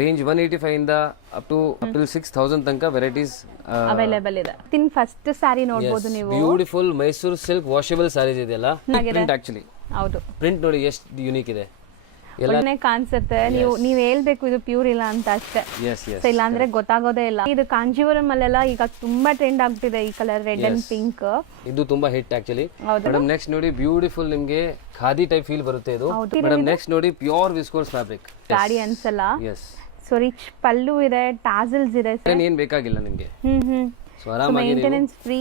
Range 185 ಇಂದ up to 6000 ತನಕ varieties available ಇದೆ. ಫಸ್ಟ್ ಸ್ಯಾರಿ ನೋಡಬಹುದು ನೀವು. Beautiful Mysuru silk washable saris ಇದೆಯಲ್ಲ, ಪ್ರಿಂಟ್ ಆಕ್ಚುಲಿ. ಹೌದು, ಪ್ರಿಂಟ್ ನೋಡಿ ಎಷ್ಟು ಯೂನಿಕ್ ಇದೆ. ಒಳ್ಳೆ ಕಾಣಿಸುತ್ತೆ. ನೀವು ಹೇಳ್ಬೇಕು ಇದು ಪ್ಯೂರ್ ಇಲ್ಲ ಅಂತ ಅಷ್ಟೇ. ಇಲ್ಲ ಅಂದ್ರೆ ಗೊತ್ತಾಗೋದೇ ಇಲ್ಲ. ಇದು ಕಾಂಜೀವರಂ ಅಲ್ಲೆಲ್ಲ ಈಗ ತುಂಬಾ ಟ್ರೆಂಡ್ ಆಗ್ತಿದೆ ಈ ಕಲರ್ ರೆಡ್ ಅಂಡ್ ಪಿಂಕ್. ಇದು ತುಂಬಾ ಹಿಟ್ ಆಕ್ಚುಲಿ. ಮೇಡಮ್ ನೆಕ್ಸ್ಟ್ ನೋಡಿ, ಬ್ಯೂಟಿಫುಲ್ ನಿಮ್ಗೆ ಖಾದಿ ಟೈಪ್ ಫೀಲ್ ಬರುತ್ತೆ ಇದು. ಮೇಡಮ್ ನೆಕ್ಸ್ಟ್ ನೋಡಿ, ಪ್ಯೂರ್ ವಿಸ್ಕೋಸ್ ಫ್ಯಾಬ್ರಿಕ್. ಗಾಡಿ ಅನ್ಸಲ್ಲ. ಸೊ ರಿಚ್ ಪಲ್ಲು ಇದೆ, ಟಾಸಲ್ಸ್ ಇದೆ. ಏನ್ ಬೇಕಾಗಿಲ್ಲ ನಿಮ್ಗೆ. ಸೊ ಆರಾಮಾಗಿ ಮೇಂಟೆನೆನ್ಸ್ ಫ್ರೀ.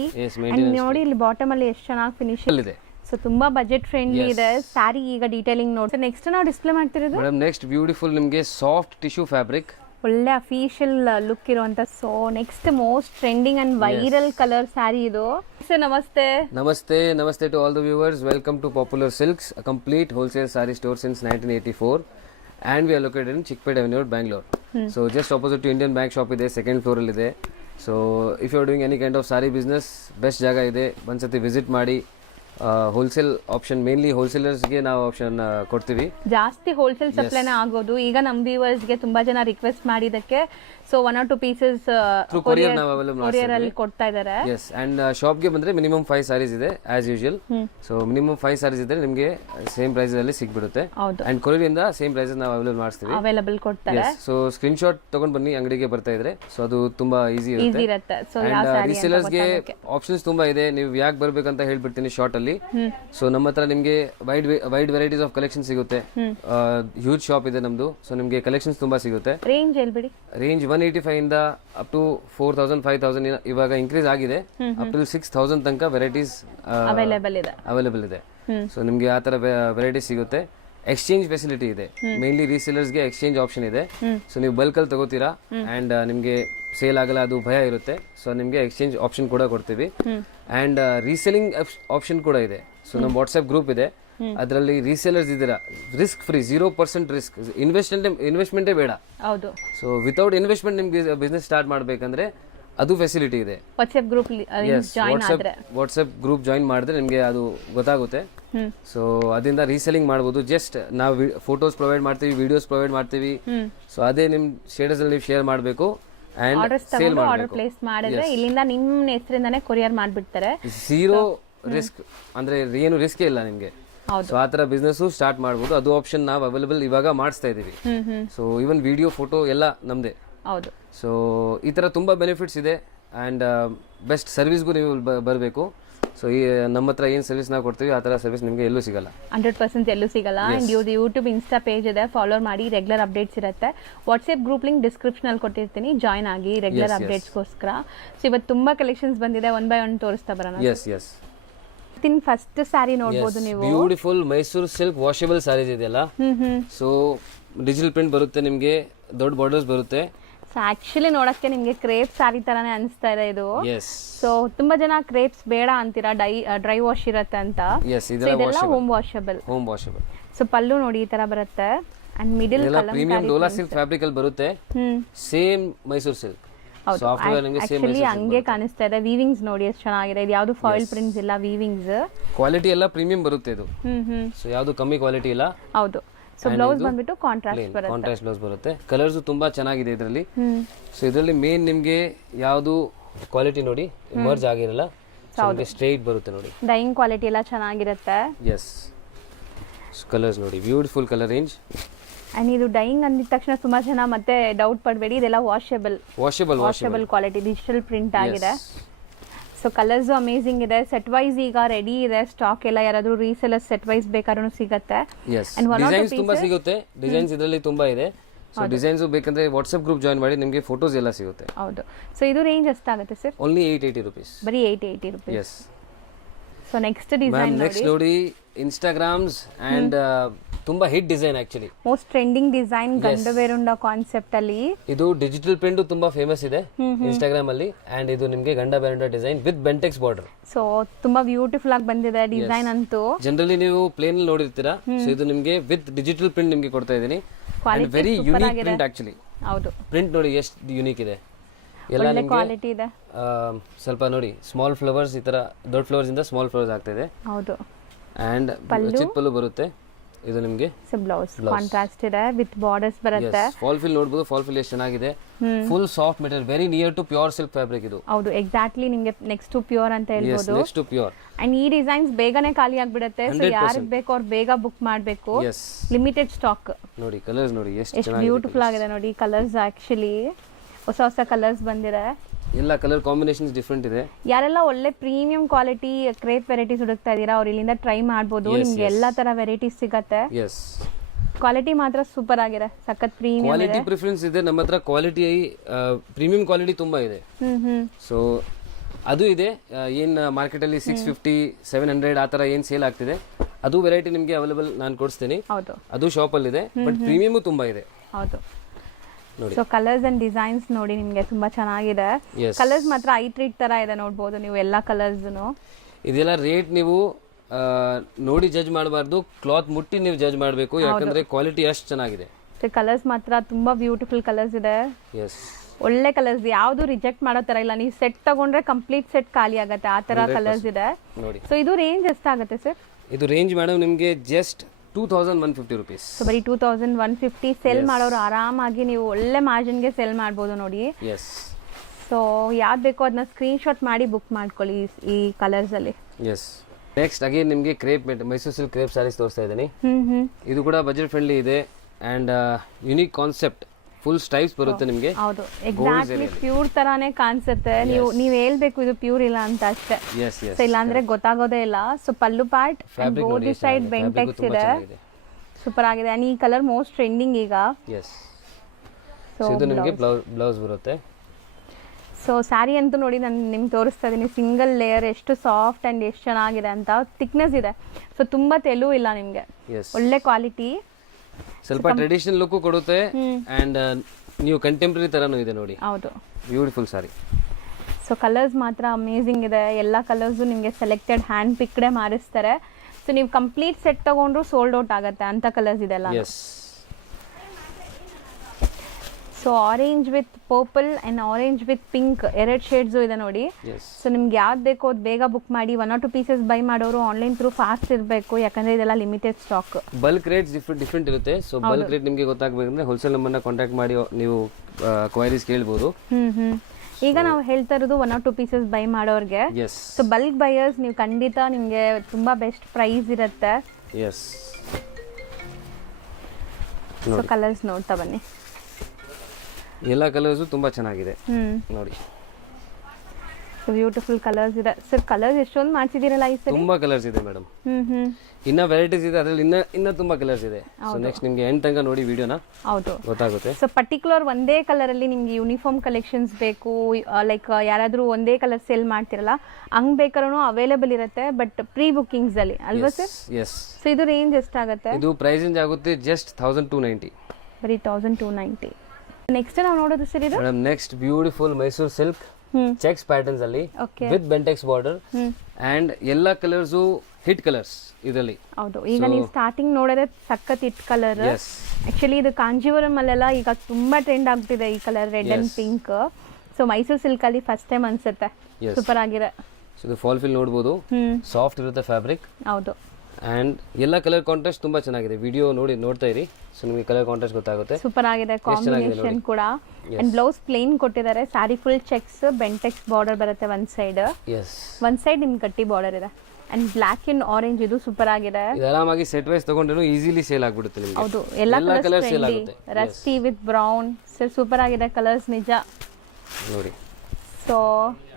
ನೋಡಿ ಇಲ್ಲಿ ಬಾಟಮ್ ಅಲ್ಲಿ ಎಷ್ಟು ಚೆನ್ನಾಗಿ ಫಿನಿಶಿಂಗ್ ಇದೆ. ಸೊ ತುಂಬಾ ಬಜೆಟ್ ಫ್ರೆಂಡ್ಲಿ ಇದೆ ಸ್ಯಾರಿ. ಈಗ ಡೀಟೇಲಿಂಗ್ ನೋಡಿ. ನೆಕ್ಸ್ಟ್ ನಾವು ಡಿಸ್ಪ್ಲೇ ಮಾಡ್ತಿರೋದು ಮೇಡಮ್ ನೆಕ್ಸ್ಟ್ ಬ್ಯೂಟಿಫುಲ್ ನಿಮಗೆ ಸಾಫ್ಟ್ ಟಿಶ್ಯೂ ಫ್ಯಾಬ್ರಿಕ್, ಒಳ್ಳೆ ಅಫಿಷಿಯಲ್ ಲುಕ್ ಇರುವಂತ. So next most trending and viral colour sari ಇದು. ಸರ್ ನಮಸ್ತೆ. Namaste to all the viewers. Welcome to Popular Silks, a complete wholesale saree store since 1984 and we are located in Chickpet Avenue, Bangalore. So just opposite to Indian Bank shop ಇದೆ, second floor ಅಲ್ಲಿ ಇದೆ. So if you are doing any kind of saree business, best ಜಾಗ ಇದೆ, ಒಂದ್ಸತಿ visit ಮಾಡಿ. Wholesale option, mainly ಹೋಲ್ಸೇಲರ್ಸ್ಗೆ ನಾವು option ಕೊಡ್ತೀವಿ. ಜಾಸ್ತಿ ಹೋಲ್ಸೇಲ್ ಸಪ್ಲೈನೇ ಆಗೋದು. ಈಗ ನಮ್ಮ ವ್ಯೂವರ್ಸ್ಗೆ ತುಂಬಾ ಜನ ರಿಕ್ವೆಸ್ಟ್ ಮಾಡಿದಕ್ಕೆ ಸೊ 1 or 2 ಪೀಸಸ್ ಕೊರಿಯರ್ ಅಲ್ಲಿ ಕೊಡ್ತಾ ಇದ್ದಾರೆ. ಎಸ್, ಅಂಡ್ ಶಾಪ್ಗೆ ಬಂದ್ರೆ ಮಿನಿಮಮ್ 5 ಸಾರೀಸ್ ಇದೆ as usual. So minimum 5 saris ಇದ್ರೆ ನಿಮಗೆ ಸೇಮ್ ಪ್ರೈಸ್ ಅಲ್ಲಿ ಸಿಕ್ಬಿಡುತ್ತೆ. ಅಂಡ್ ಕೊರಿಯರ್ ಇಂದ ಸೇಮ್ ಪ್ರೈಸ್ ನಾವು ಅವೈಲೇಬಲ್ ಕೊಡ್ತಾರೆ. ಸೊ ಸ್ಕ್ರೀನ್ ಶಾಟ್ ತಗೊಂಡ್ ಬನ್ನಿ ಅಂಗಡಿಗೆ ಬರ್ತಾ ಇದ್ರೆ. ಸೊ ಅದು ತುಂಬಾ ಈಸಿ ಇರುತ್ತೆ. ರೀಸೇಲರ್ಸ್ಗೆ ಆಪ್ಷನ್ಸ್ ತುಂಬಾ ಇದೆ. ನೀವು ಯಾಕೆ ಬರ್ಬೇಕಂತ ಹೇಳ್ಬಿಡ್ತೀನಿ ಶಾರ್ಟ್ ಅಲ್ಲಿ. ಸೊ ನಮ್ಮ ಹತ್ರ ನಿಮ್ಗೆ ವೈಡ್ ವೆರೈಟೀಸ್ ಆಫ್ ಕಲೆಕ್ಷನ್ ಸಿಗುತ್ತೆ. ಹ್ಯೂಜ್ ಶಾಪ್ ಇದೆ ನಮ್ದು. ಸೊ ನಿಮ್ಗೆ ಕಲೆಕ್ಷನ್ಸ್ ತುಂಬಾ ಸಿಗುತ್ತೆ. ರೇಂಜ್ 185 ಇಂದ ಅಪ್ ಟು 4000 5000 ಇವಾಗ ಇನ್ಕ್ರೀಸ್ ಆಗಿದೆ. ಅಪ್ ಟು 6000 ತನಕ ವೆರೈಟೀಸ್ ಅವೈಲೇಬಲ್ ಇದೆ. ಸೊ ನಿಮ್ಗೆ ಆ ತರ ವೆರೈಟೀಸ್ ಸಿಗುತ್ತೆ. ಎಕ್ಸ್ಚೇಂಜ್ ಫೆಸಿಲಿಟಿ ಇದೆ. ಮೇನ್ಲಿ ರೀಸೇಲರ್ಸ್ಗೆ ಎಕ್ಸ್ಚೇಂಜ್ ಆಪ್ಷನ್ ಇದೆ. ಸೊ ನೀವು ಬಲ್ಕ್ ಅಲ್ಲಿ ತಗೋತೀರಾ ಅಂಡ್ ನಿಮ್ಗೆ ಸೇಲ್ ಆಗಲ್ಲ, ಅದು ಭಯ ಇರುತ್ತೆ. ಸೊ ನಿಮ್ಗೆ ಎಕ್ಸ್ಚೇಂಜ್ ಆಪ್ಷನ್ ಕೂಡ ಕೊಡ್ತೀವಿ. ಅಂಡ್ ರೀಸೆಲಿಂಗ್ ಆಪ್ಷನ್ ಕೂಡ ಇದೆ. ಸೊ ನಮ್ಮ ವಾಟ್ಸ್ಆಪ್ ಗ್ರೂಪ್ ಇದೆ, ಅದರಲ್ಲಿ ರೀಸೇಲರ್ಸ್ ಇದ್ದೀರಾ, ರಿಸ್ಕ್ ಫ್ರೀ, 0% ರಿಸ್ಕ್. ಇನ್ವೆಸ್ಟ್ಮೆಂಟೇ ಬೇಡ. ಸೊ ವಿತೌಟ್ ಇನ್ವೆಸ್ಟ್ಮೆಂಟ್ ನಿಮ್ಗೆ ಬಿಸ್ನೆಸ್ ಸ್ಟಾರ್ಟ್ ಮಾಡ್ಬೇಕಂದ್ರೆ ಅದು ಫೆಸಿಲಿಟಿ ಇದೆ. ವಾಟ್ಸ್ಆಪ್ ಗ್ರೂಪ್ ಜಾಯಿನ್ ಮಾಡಿದ್ರೆ ನಿಮ್ಗೆ ಅದು ಗೊತ್ತಾಗುತ್ತೆ. ಸೊ ಅದರಿಂದ ರೀಸೆಲಿಂಗ್ ಮಾಡ್ಬೋದು. ಜಸ್ಟ್ ನಾವು ಫೋಟೋಸ್ ಪ್ರೊವೈಡ್ ಮಾಡ್ತೀವಿ, ವಿಡಿಯೋಸ್ ಪ್ರೊವೈಡ್ ಮಾಡ್ತೀವಿ. ಸೊ ಅದೇ ನಿಮ್ ಸ್ಟೇಟಸ್ ಅಲ್ಲಿ ನೀವು ಶೇರ್ ಮಾಡಬೇಕು. ಆರ್ಡರ್ ಪ್ಲೇಸ್ ಮಾಡಿದ್ರೆ ಇಲ್ಲಿಂದ ನಿಮ್ಮ ಹೆಸರಿಂದಾನೇ ಕೊರಿಯರ್ ಮಾಡ್ಬಿಡ್ತಾರೆ. 0 ರಿಸ್ಕ್ ಅಂದ್ರೆ ಏನು ರಿಸ್ಕ್ ಇಲ್ಲ ನಿಮ್ಗೆ. ಸೊ ಆ ತರ ಬಿಸ್ನೆಸ್ ಸ್ಟಾರ್ಟ್ ಮಾಡಬಹುದು. ಅದು ಆಪ್ಷನ್ ನಾವು ಅವೈಲೇಬಲ್ ಇವಾಗ ಮಾಡಿಸ್ತಾ ಇದೀವಿ. ಸೊ ಈವನ್ ವಿಡಿಯೋ, ಫೋಟೋ ಎಲ್ಲ ನಮ್ದೇ. ಸೊ ಈ ತರ ತುಂಬಾ ಬೆನಿಫಿಟ್ಸ್ ಇದೆ. ಅಂಡ್ ಬೆಸ್ಟ್ ಸರ್ವಿಸ್ಗೂ ನೀವು ಬರಬೇಕು. ಸೊ ಈ ನಮ್ಮ ಹತ್ರ ಏನ್ ಸರ್ವಿಸ್ ನಾವು ಕೊಡ್ತೀವಿ ಆ ತರ ಸರ್ವಿಸ್ ನಿಮಗೆ ಎಲ್ಲೂ ಸಿಗಲ್ಲ. 100% ಎಲ್ಲೂ ಸಿಗಲ್ಲ. ಅಂಡ್ ಇವ್ರದ್ದು ಯೂಟ್ಯೂಬ್, ಇನ್ಸ್ಟಾ ಪೇಜ್ ಇದೆ, ಫಾಲೋ ಮಾಡಿ. ರೆಗ್ಯುಲರ್ ಅಪ್ಡೇಟ್ಸ್ ಇರುತ್ತೆ. ವಾಟ್ಸ್ಆಪ್ ಗ್ರೂಪ್ ಲಿಂಕ್ ಡಿಸ್ಕ್ರಿಪ್ಷನ್ ಅಲ್ಲಿ ಕೊಟ್ಟಿರ್ತೀನಿ, ಜಾಯ್ನ್ ಆಗಿ ರೆಗ್ಯುಲರ್ ಅಪ್ಡೇಟ್ಸ್ಗೋಸ್ಕರ. ಸೊ ಇವತ್ತು ತುಂಬಾ ಕಲೆಕ್ಷನ್ಸ್ ಬಂದಿದೆ, 1 by 1 ತೋರಿಸ್ತಾ ಬರೋಣ. ಫಸ್ಟ್ ಸ್ಯಾರಿ ನೋಡಬಹುದು ನೀವು. Beautiful Mysuru silk washable saris ಇದೆಯಲ್ಲ. ಸೊ ಡಿಜಿಟಲ್ ಪ್ರಿಂಟ್ ಬರುತ್ತೆ ನಿಮ್ಗೆ, ದೊಡ್ಡ ಬಾರ್ಡರ್ಸ್ ಬರುತ್ತೆ. ಆಕ್ಚುಲಿ ನೋಡಕ್ಕೆ ನಿಮ್ಗೆ ಕ್ರೇಪ್ ಸ್ಯಾರಿ ತರಾನೇ ಅನಿಸ್ತಾ ಇದೆ ಇದು. ಸೊ ತುಂಬಾ ಜನ ಕ್ರೇಪ್ಸ್ ಬೇಡ ಅಂತೀರಾ, ಡ್ರೈ ವಾಶ್ ಇರುತ್ತೆ ಅಂತ. ಇದೆಲ್ಲ ಹೋಮ್ ವಾಷಬಲ್. ಸೊ ಪಲ್ಲು ನೋಡಿ ಈ ತರ ಬರುತ್ತೆ. And middle premium Dhola silk fabric ಅಲ್ಲಿ ಬರುತ್ತೆ. Same Mysuru silk. ಆಕ್ಚುಲಿ ಹಂಗೆ ಕಾಣಿಸ್ತಾ ಇದೆ. ವೀವಿಂಗ್ಸ್ ನೋಡಿ ಎಷ್ಟು ಚೆನ್ನಾಗಿದೆ. ಇದು ಯಾವ್ದು ಫಾಯಿಲ್ ಪ್ರಿಂಟ್ಸ್ ಇಲ್ಲ, ವೀವಿಂಗ್ಸ್. ಕ್ವಾಲಿಟಿ ಎಲ್ಲ ಪ್ರೀಮಿಯಂ ಬರುತ್ತೆ ಇದು. ಸೊ ಯಾವ್ದು ಕಮ್ಮಿ ಕ್ವಾಲಿಟಿ ಇಲ್ಲ. ಹೌದು. ಸೊ ಬ್ಲೌಸ್ ಬಂದ್ಬಿಟ್ಟು ಕಾಂಟ್ರಾಸ್ಟ್ ಬ್ಲೌಸ್ ಬರುತ್ತೆ. ಕಲರ್ಸ್ ತುಂಬಾ ಚೆನ್ನಾಗಿದೆ ಇದರಲ್ಲಿ. ಸೊ ಇದರಲ್ಲಿ ಮೇನ್ ನಿಮ್ಗೆ ಯಾವ್ದು ಕ್ವಾಲಿಟಿ ನೋಡಿ ಮರ್ಜ್ ಆಗಿರಲ್ಲ, ಸ್ಟ್ರೈಟ್ ಬರುತ್ತೆ ನೋಡಿ. ಡೈಯಿಂಗ್ ಕ್ವಾಲಿಟಿ ಎಲ್ಲ ಚೆನ್ನಾಗಿರುತ್ತೆ. ಎಸ್, ಕಲರ್ಸ್ ನೋಡಿ, ಬ್ಯೂಟಿಫುಲ್ ಕಲರ್ ರೇಂಜ್. ಅಂಡ್ ಇದು ಡೈಯಿಂಗ್ ಅಂದಿದ ತಕ್ಷಣ ತುಂಬಾ ಜನ ಮತ್ತೆ ಡೌಟ್ ಪಡಬೇಡಿ, ಇದೆಲ್ಲ ವಾಷಬಲ್ ಕ್ವಾಲಿಟಿ, ಡಿಜಿಟಲ್ ಪ್ರಿಂಟ್ ಆಗಿದೆ. ಸೊ ಕಲರ್ಸ್ ಅಮೇಜಿಂಗ್ ಇದೆ. ಸೆಟ್ ವೈಸ್ ಈಗ ರೆಡಿ ಇದೆ ಸ್ಟಾಕ್ ಎಲ್ಲ. ಯಾರಾದ್ರೂ ರೀಸೆಲರ್ಸ್ ಸೆಟ್ ವೈಸ್ ಬೇಕಾದ್ರೂ ಸಿಗುತ್ತೆ. ಡಿಸೈನ್ಸ್ ತುಂಬಾ ಸಿಗುತ್ತೆ. ಡಿಸೈನ್ಸ್ ಇದರಲ್ಲಿ ತುಂಬಾ ಇದೆ. ಸೊ ಡಿಸೈನ್ಸ್ ಬೇಕಂದ್ರೆ ವಾಟ್ಸ್ಆಪ್ ಗ್ರೂಪ್ ಜಾಯಿನ್ ಮಾಡಿ, ನಿಮಗೆ ಫೋಟೋಸ್ ಎಲ್ಲ ಸಿಗುತ್ತೆ. ಹೌದು. ಸೊ ಇದು ರೇಂಜ್ ಎಷ್ಟಾಗುತ್ತೆ ಸರ್? Only 880 rupees. ಬರೀ 880 rupees. Yes. So next design ನೋಡಿ, ಇನ್ಸ್ಟಾಗ್ರಾಮ್ಸ್ ಅಂಡ್ ತುಂಬಾ hit design. Actually most trending design, Gandaberunda concept ಅಲ್ಲಿ. ಇದು ಡಿಜಿಟಲ್ ಪ್ರಿಂಟ್ ತುಂಬಾ ಫೇಮಸ್ ಇದೆ ಇನ್ಸ್ಟಾಗ್ರಾಮ್ ಅಲ್ಲಿ. ಅಂಡ್ ಇದು ನಿಮಗೆ Gandaberunda design with Bentex border. So ತುಂಬಾ ಬ್ಯೂಟಿಫುಲ್ ಆಗಿ ಬಂದಿದೆ ಡಿಸೈನ್ ಅಂತೂ. ಜನರಲಿ ನೀವು ಪ್ಲೇನ್ ಅಲ್ಲಿ ನೋಡಿರ್ತೀರಾ. ಸೊ ಇದು ನಿಮಗೆ ವಿತ್ ಡಿಜಿಟಲ್ ಪ್ರಿಂಟ್ ನಿಮಗೆ ಕೊಡ್ತಾ ಇದೀನಿ. And very unique print actually. ಹೌದು, ಪ್ರಿಂಟ್ ನೋಡಿ ಎಷ್ಟು ಯೂನಿಕ್ ಇದೆ. ಎಲ್ಲ ನಿಮಗೆ ಕ್ವಾಲಿಟಿ ಇದೆ. ಸ್ವಲ್ಪ ನೋಡಿ, ಸ್ಮಾಲ್ ಫ್ಲವರ್ಸ್ ಈ ತರ, ದೊಡ್ಡ ಫ್ಲವರ್ಸ್ ಇಂದ ಸ್ಮಾಲ್ ಫ್ಲವರ್ಸ್ ಆಗ್ತಾ ಇದೆ. ಹೌದು. ಅಂಡ್ ಚಿಕ್ಕ ಪಲ್ಲು ಬರುತ್ತೆ. ಇದು ನಿಮಗೆ ಸೊ ಬ್ಲೌಸ್ ಕಾಂಟ್ರಾಸ್ಟ್ ಇದೆ ವಿತ್ ಬಾರ್ಡರ್ಸ್ ಬರುತ್ತೆ. ಫಾಲ್ ಫಿಲ್ ನೋಡಬಹುದು, ಫಾಲ್ ಫಿಲ್ ಎಷ್ಟು ಚೆನ್ನಾಗಿದೆ. Full soft material, very near to pure silk fabric ಇದು. ಹೌದು, ಎಕ್ಸಾಕ್ಟ್ಲಿ ನಿಮಗೆ ನೆಕ್ಸ್ಟ್ ಟು ಪ್ಯೂರ್ ಅಂತ ಹೇಳ್ಬೋದು. Next to pure. ಅಂಡ್ ಈ ಡಿಸೈನ್ಸ್ ಬೇಗನೆ ಖಾಲಿ ಆಗ್ಬಿಡುತ್ತೆ. ಸೊ ಯಾರಿಗೆ ಬೇಕೋ ಅವ್ರು ಬೇಗ ಬುಕ್ ಮಾಡಬೇಕು. Limited stock. ನೋಡಿ ಕಲರ್ಸ್ ನೋಡಿ ಎಷ್ಟು ಬ್ಯೂಟಿಫುಲ್ ಆಗಿದೆ ನೋಡಿ ಕಲರ್ಸ್. ಆಕ್ಚುಲಿ ಹೊಸ ಹೊಸ ಕಲರ್ಸ್ ಬಂದಿದೆ. ಎಲ್ಲ ಕಲರ್ ಕಾಂಬಿನೇಷನ್ಸ್ ಡಿಫರೆಂಟ್ ಇದೆ. ಯಾರೆಲ್ಲ ಒಳ್ಳೆ ಪ್ರೀಮಿಯಂ ಕ್ವಾಲಿಟಿ ಕ್ರೇಪ್ ವೆರೈಟೀಸ್ ಹುಡುಕ್ತಾ ಇದೀರಾ ಅವ್ರು ಇಲ್ಲಿಂದ ಟ್ರೈ ಮಾಡ್ಬೋದು. ನಿಮ್ಗೆ ಎಲ್ಲಾ ತರ ವೆರೈಟೀಸ್ ಸಿಗತ್ತೆ. ಕ್ವಾಲಿಟಿ ಮಾತ್ರ ಸೂಪರ್ ಆಗಿದೆ, ಸಖತ್ ಪ್ರೀಮಿಯಂ ಕ್ವಾಲಿಟಿ ಪ್ರಿಫರೆನ್ಸ್ ಇದೆ ನಮ್ಮ ಹತ್ರ. ಕ್ವಾಲಿಟಿ ಪ್ರೀಮಿಯಂ ಕ್ವಾಲಿಟಿ ತುಂಬಾ ಇದೆ. ಸೊ ಅದು ಇದೆ. ಏನ್ ಮಾರ್ಕೆಟ್ ಅಲ್ಲಿ 650 700 ಆ ತರ ಏನ್ ಸೇಲ್ ಆಗ್ತಿದೆ ಅದು ವೆರೈಟಿ ನಿಮ್ಗೆ ಅವೈಲೇಬಲ್ ನಾನು ಕೊಡಿಸ್ತೀನಿ. ಅದು ಶಾಪ್ ಅಲ್ಲಿ ಇದೆ, ಬಟ್ ಪ್ರೀಮಿಯಂ ತುಂಬಾ ಇದೆ. ಹೌದು. ಸೊ ಕಲರ್ಸ್ ಅಂಡ್ ಡಿಸೈನ್ಸ್ ನೋಡಿ ನಿಮ್ಗೆ ತುಂಬಾ ಚೆನ್ನಾಗಿದೆ. ಕಲರ್ಸ್ ಮಾತ್ರ ಐ ಟ್ರೀಟ್ ತರ ಇದೆ ನೋಡಬಹುದು ನೀವು ಎಲ್ಲಾ ಕಲರ್ಸ್. ಇದೆಲ್ಲ ರೇಟ್ ನೀವು ನೋಡಿ ಜಡ್ಜ್ ಮಾಡಬಾರ್ದು, ಕ್ಲಾತ್ ಮುಟ್ಟಿ ನೀವು ಜಡ್ಜ್ ಮಾಡಬೇಕು, ಯಾಕಂದ್ರೆ ಕ್ವಾಲಿಟಿ ಅಷ್ಟು ಚೆನ್ನಾಗಿದೆ. ಕಲರ್ಸ್ ಮಾತ್ರ ತುಂಬಾ ಬ್ಯೂಟಿಫುಲ್ ಕಲರ್ಸ್ ಇದೆ. ಒಳ್ಳೆ ಕಲರ್ಸ್, ಯಾವ್ದು ರಿಜೆಕ್ಟ್ ಮಾಡೋ ತರ ಇಲ್ಲ. ನೀವು ಸೆಟ್ ತಗೊಂಡ್ರೆ ಕಂಪ್ಲೀಟ್ ಸೆಟ್ ಖಾಲಿ ಆಗತ್ತೆ ಆ ತರ ಕಲರ್ಸ್ ಇದೆ. ಸೊ ಇದು ರೇಂಜ್ ಎಷ್ಟಾಗುತ್ತೆ ಸರ್? ಇದು ರೇಂಜ್ ಮೇಡಮ್ ನಿಮಗೆ ಜಸ್ಟ್ 2150 rupees. ಸೊ ಬರೀ 2150 ಸೆಲ್ ಮಾಡೋರು ಆರಾಮಾಗಿ ನೀವು ಒಳ್ಳೆ ಮಾರ್ಜಿನ್ಗೆ ಸೆಲ್ ಮಾಡ್ಬೋದು ನೋಡಿ. ಸೊ ಯಾವ್ದು ಬೇಕೋ ಅದನ್ನ ಸ್ಕ್ರೀನ್ ಶಾಟ್ ಮಾಡಿ ಬುಕ್ ಮಾಡ್ಕೊಳ್ಳಿ ಈ ಕಲರ್ಸ್ ಅಲ್ಲಿ. ನೆಕ್ಸ್ಟ್ ಅಗೇನ್ ನಿಮಗೆ crepe Mysuru silk crepe saris ತೋರಿಸ್ತಾ ಇದ್ದೀನಿ. ಇದು ಕೂಡ ಬಜೆಟ್ ಫ್ರೆಂಡ್ಲಿ ಇದೆ and unique concept. Full stripes ಬರುತ್ತೆ ನಿಮಗೆ. ಹೌದು, ಎಕ್ಸಾಕ್ಟ್ಲಿ ಪ್ಯೂರ್ ತರಾನೇ ಕಾಣಿಸುತ್ತೆ. ನೀವು ಹೇಳ್ಬೇಕು ಇದು ಪ್ಯೂರ್ ಇಲ್ಲ ಅಂತ ಅಷ್ಟೇ. ಸೊ ಇಲ್ಲ ಅಂದ್ರೆ ಗೊತ್ತಾಗೋದೇ ಇಲ್ಲ. ಸೊ ಪಲ್ಲು ಪಾರ್ಟ್ ಬೋದಿ ಸೈಡ್ ಬೆಂಟೆಕ್ಸ್ ಇದೆ, ಸೂಪರ್ ಆಗಿದೆ. ಅಂಡ್ ಈ ಕಲರ್ ಮೋಸ್ಟ್ ಟ್ರೆಂಡಿಂಗ್ ಈಗ. ಸೊ ಇದು ನಿಮಗೆ ಬ್ಲೌಸ್ ಬರುತ್ತೆ. ಸೊ ಸ್ಯಾರಿ ಅಂತೂ ನೋಡಿ ನಾನು ನಿಮ್ಗೆ ತೋರಿಸ್ತಾ ಇದೀನಿ. ಸಿಂಗಲ್ ಲೇಯರ್ ಎಷ್ಟು ಸಾಫ್ಟ್ ಅಂಡ್ ಎಷ್ಟು ಚೆನ್ನಾಗಿದೆ ಅಂತ. ಥಿಕ್ನೆಸ್ ಇದೆ, ಸೊ ತುಂಬಾ ತೆಳು ಇಲ್ಲ ನಿಮ್ಗೆ. ಒಳ್ಳೆ ಕ್ವಾಲಿಟಿ, ಸ್ವಲ್ಪ ಟ್ರೆಡಿಷನಲ್ ಲುಕ್ ಕೊಡುತ್ತೆ ಅಂಡ್ ನೀವು ಕಂಟೆಂಪರರಿ ತರನೂ ಇದೆ ನೋಡಿ. ಹೌದು, ಬ್ಯೂಟಿಫುಲ್ ಸಾರಿ. ಸೊ ಕಲರ್ಸ್ ಮಾತ್ರ ಅಮೇಜಿಂಗ್ ಇದೆ. ಎಲ್ಲ ಕಲರ್ಸ್ ನಿಮಗೆ ಸೆಲೆಕ್ಟೆಡ್ ಹ್ಯಾಂಡ್ ಪಿಕ್ಡೆ ಮಾರಿಸ್ತಾರೆ. ಸೊ ನೀವು ಕಂಪ್ಲೀಟ್ ಸೆಟ್ ತಗೊಂಡ್ರು ಸೋಲ್ಡ್ ಔಟ್ ಆಗುತ್ತೆ ಅಂತ ಕಲರ್ಸ್ ಇದೆಲ್ಲ. So orange with purple and orange with pink ಎರಡು ಶೇಡ್ಸ್ ಇದೆ ನೋಡಿ. ಸೊ ನಿಮ್ಗೆ ಯಾವ್ದು ಬೇಕೋ ಅದು ಬೇಗ ಬುಕ್ ಮಾಡಿ. 1 or 2 ಪೀಸಸ್ ಬೈ ಮಾಡೋರು ಆನ್ಲೈನ್ ಥ್ರೂ ಫಾಸ್ಟ್ ಇರಬೇಕು, ಯಾಕಂದ್ರೆ ಇದೆಲ್ಲ limited stock. Bulk rates different ಇರುತ್ತೆ. ಸೊ ಬಲ್ಕ್ ರೇಟ್ ನಿಮಗೆ ಗೊತ್ತಾಗಬೇಕಂದ್ರೆ ಹೋಲ್ಸೇಲ್ ನಂಬರ್ನ ಕಾಂಟ್ಯಾಕ್ಟ್ ಮಾಡಿ ನೀವು ಕ್ವೈರೀಸ್ ಕೇಳ್ಬೋದು. ಈಗ ನಾವು ಹೇಳ್ತಾ ಇರೋದು 1 or 2 ಪೀಸಸ್ ಬೈ ಮಾಡೋರ್ಗೆ. ಸೊ ಬಲ್ಕ್ ಬೈಯರ್ಸ್ ನೀವು ಖಂಡಿತ ನಿಮಗೆ ತುಂಬಾ ಬೆಸ್ಟ್ ಪ್ರೈಸ್ ಇರುತ್ತೆ. ಸೊ ಕಲರ್ಸ್ ನೋಡ್ತಾ ಬನ್ನಿ. ಎಲ್ಲ ಕಲರ್ಸ್ ತುಂಬಾ ಚೆನ್ನಾಗಿದೆ ನೋಡಿ. ಬ್ಯೂಟಿಫುಲ್ ಕಲರ್ಸ್ ಇದೆ. ಸರ್ ಕಲರ್ಸ್ ಎಷ್ಟೊಂದು ಮಾಡ್ತಿದ್ದೀರಲ್ಲ ಈ ಸರಿ? ತುಂಬಾ ಕಲರ್ಸ್ ಇದೆ ಮೇಡಮ್. ಇನ್ನ ವೆರೈಟೀಸ್ ಇದೆ, ಅದ್ರಲ್ಲಿ ಇನ್ನ ತುಂಬಾ ಕಲರ್ಸ್ ಇದೆ. ಸೊ ನೆಕ್ಸ್ಟ್ ನಿಮಗೆ ಎಂಡ್ ತನಕ ನೋಡಿ ವಿಡಿಯೋನ, ಹೌದು ಗೊತ್ತಾಗುತ್ತೆ. ಸೊ ಪರ್ಟಿಕ್ಯುಲರ್ ಒಂದೇ ಕಲರ್ ಅಲ್ಲಿ ನಿಮ್ಗೆ ಯೂನಿಫಾರ್ಮ್ ಕಲೆಕ್ಷನ್ಸ್ ಬೇಕು, ಲೈಕ್ ಯಾರಾದ್ರೂ ಒಂದೇ ಕಲರ್ ಸೇಲ್ ಮಾಡ್ತಿರಲ್ಲ ಹಂಗ್ ಬೇಕಾದ್ರೂ ಅವೈಲೇಬಲ್ ಇರುತ್ತೆ, ಬಟ್ ಪ್ರೀ ಬುಕಿಂಗ್ಸ್ ಅಲ್ಲಿ ಅಲ್ವಾ ಸರ್? ಸೊ ಇದು ರೇಂಜ್ ಎಷ್ಟಾಗುತ್ತೆ? ಇದು ಪ್ರೈಸ್ ರೇಂಜ್ ಆಗುತ್ತೆ ಜಸ್ಟ್ 1290. ಬರೀ 1290. ನೆಕ್ಸ್ಟ್ ನಾವು ನೋಡೋದು ಸರ್ ಇದು madam next beautiful Mysuru silk cheques patterns ಅಲ್ಲಿ ವಿತ್ ಬೆಂಟೆಕ್ಸ್ ಬಾರ್ಡರ್ ಅಂಡ್ ಎಲ್ಲ ಕಲರ್ಸ್ ಹಿಟ್ ಕಲರ್ಸ್ ಇದರಲ್ಲಿ. ಹೌದು, ಈಗ ನೀವು ಸ್ಟಾರ್ಟಿಂಗ್ ನೋಡಿದ್ರೆ ಸಖತ್ ಹಿಟ್ ಕಲರ್. ಆಕ್ಚುಲಿ ಇದು ಕಾಂಜೀವರಂ ಅಲ್ಲೆಲ್ಲ ಈಗ ತುಂಬಾ ಟ್ರೆಂಡ್ ಆಗ್ತಿದೆ ಈ colour, red and pink. So Mysuru silk ಅಲ್ಲಿ ಫಸ್ಟ್ ಟೈಮ್ ಅನ್ಸುತ್ತೆ, ಸೂಪರ್ ಆಗಿದೆ. ಇದು ಫಾಲ್ ಫಿಲ್ ನೋಡಬಹುದು, ಸಾಫ್ಟ್ ಇರುತ್ತೆ ಫ್ಯಾಬ್ರಿಕ್. ಹೌದು, ಅಂಡ್ ಎಲ್ಲ ಕಲರ್ ಕಾಂಟ್ರಾಸ್ಟ್ ತುಂಬಾ ಚೆನ್ನಾಗಿದೆ. ವಿಡಿಯೋ ನೋಡ್ತಾ ಇರಿ, ಸೊ ನಿಮಗೆ ಕಲರ್ ಕಾಂಟ್ರಾಸ್ಟ್ ಗೊತ್ತಾಗುತ್ತೆ. ಸೂಪರ್ ಆಗಿದೆ ಕಾಂಬಿನೇಷನ್ ಕೂಡ. ಅಂಡ್ ಬ್ಲೌಸ್ ಪ್ಲೇನ್ ಕೊಟ್ಟಿದ್ದಾರೆ. Sari full cheques Bentex border ಬರುತ್ತೆ ಒಂದ್ ಸೈಡ್. ಒಂದ್ ಸೈಡ್ ನಿಮ್ಗೆ ಗಟ್ಟಿ ಬಾರ್ಡರ್ ಇದೆ. ಅಂಡ್ ಬ್ಲಾಕ್ ಅಂಡ್ ಆರೆಂಜ್ ಇದು ಸೂಪರ್ ಆಗಿದೆ. ಇದು ಆರಾಮಾಗಿ ಸೆಟ್ ವೈಸ್ ತಗೊಂಡ್ರು ಈಸಿಲಿ ಸೇಲ್ ಆಗ್ಬಿಡುತ್ತೆ ನಿಮಗೆ. ಹೌದು, ಎಲ್ಲ ಕಲರ್ಸ್ ಸೇಲ್ ಆಗುತ್ತೆ. ರಸ್ಟಿ ವಿತ್ ಬ್ರೌನ್ ಸೂಪರ್ ಆಗಿದೆ ಕಲರ್ಸ್ ನಿಜ ನೋಡಿ. ಸೊ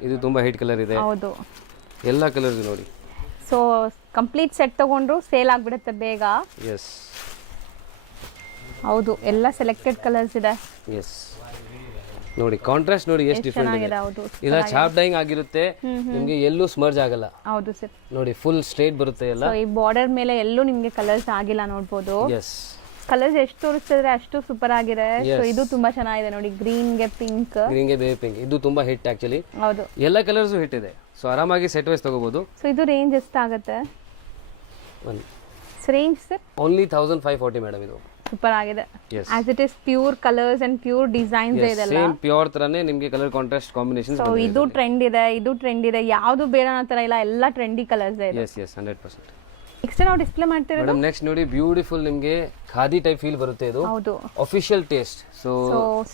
ಇದು ತುಂಬಾ ಹಿಟ್ ಕಲರ್ ಇದೆ. ಹೌದು, ಎಲ್ಲ ಕಲರ್ಸ್ ನೋಡಿ. ಸೊ ಕಂಪ್ಲೀಟ್ ಸೆಟ್ ತಗೊಂಡ್ರು ಸೇಲ್ ಆಗ್ಬಿಡುತ್ತೆ ಬೇಗ. ಹೌದು, ಎಲ್ಲ ಸೆಲೆಕ್ಟೆಡ್ ಕಲರ್ಸ್ ಇದೆ. ನೋಡಿ ಕಾಂಟ್ರಾಸ್ಟ್ ನೋಡಿ ಎಷ್ಟು ಡಿಫರೆಂಟ್ ಇದೆ. ಇಲ್ಲ ಚಾಪ್ ಡೈಯಿಂಗ್ ಆಗಿರುತ್ತೆ, ನಿಮಗೆ ಎಲ್ಲೂ ಸ್ಮರ್ಜ್ ಆಗಲ್ಲ. ಹೌದು ಸರ್, ನೋಡಿ ಫುಲ್ ಸ್ಟ್ರೇಟ್ ಬರುತ್ತೆ ಎಲ್ಲ. ಈ ಬಾರ್ಡರ್ ಮೇಲೆ ಎಲ್ಲೂ ನಿಮಗೆ ಕಲರ್ಸ್ ಆಗಿಲ್ಲ ನೋಡಬಹುದು. ಕಲರ್ಸ್ ಎಷ್ಟು ತೋರಿಸ್ತಿದ್ರೆ ಅಷ್ಟು ಸೂಪರ್ ಆಗಿದೆ. ಸೊ ಇದು ತುಂಬಾ ಚೆನ್ನಾಗಿದೆ ನೋಡಿ. ಗ್ರೀನ್ ಗೆ ಪಿಂಕ್, ಬೇಬಿ ಪಿಂಕ್ ಇದು ತುಂಬಾ ಹಿಟ್ ಆಕ್ಚುಲಿ. ಹೌದು, ಎಲ್ಲ ಕಲರ್ಸ್ ಹಿಟ್ ಇದೆ. ಸೊ ಆರಾಮಾಗಿ ಸೆಟ್ ವೈಸ್ ತಗೋಬಹುದು. ಸೊ ಇದು ರೇಂಜ್ ಎಷ್ಟಾಗುತ್ತೆ? Range sir only 1540 madam. ಇದು ಸೂಪರ್ ಆಗಿದೆ. As it is pure colours and pure designs ಇದೆಲ್ಲ. ಸೇಮ್ ಪ್ಯೂರ್ ತರನೇ ನಿಮಗೆ ಕಲರ್ ಕಾಂಟ್ರಾಸ್ಟ್ ಕಾಂಬಿನೇಷನ್ಸ್. ಸೊ ಇದು ಟ್ರೆಂಡ್ ಇದೆ, ಇದು ಟ್ರೆಂಡ್ ಇದೆ, ಯಾವುದು ಬೇಡ ಅನ್ನೋ ತರ ಇಲ್ಲ, ಎಲ್ಲ ಟ್ರೆಂಡಿ ಕಲರ್ಸ್ ಇದೆ. 100%. ನೆಕ್ಸ್ಟ್ ನಾವು ಡಿಸ್ಪ್ಲೇ ಮಾಡ್ತಿರೋದು ಮೇಡಮ್ ನೆಕ್ಸ್ಟ್ ನೋಡಿ ಬ್ಯೂಟಿಫುಲ್ ನಿಮಗೆ ಖಾದಿ ಟೈಪ್ ಫೀಲ್ ಬರುತ್ತೆ ಇದು ಹೌದು. Official taste. So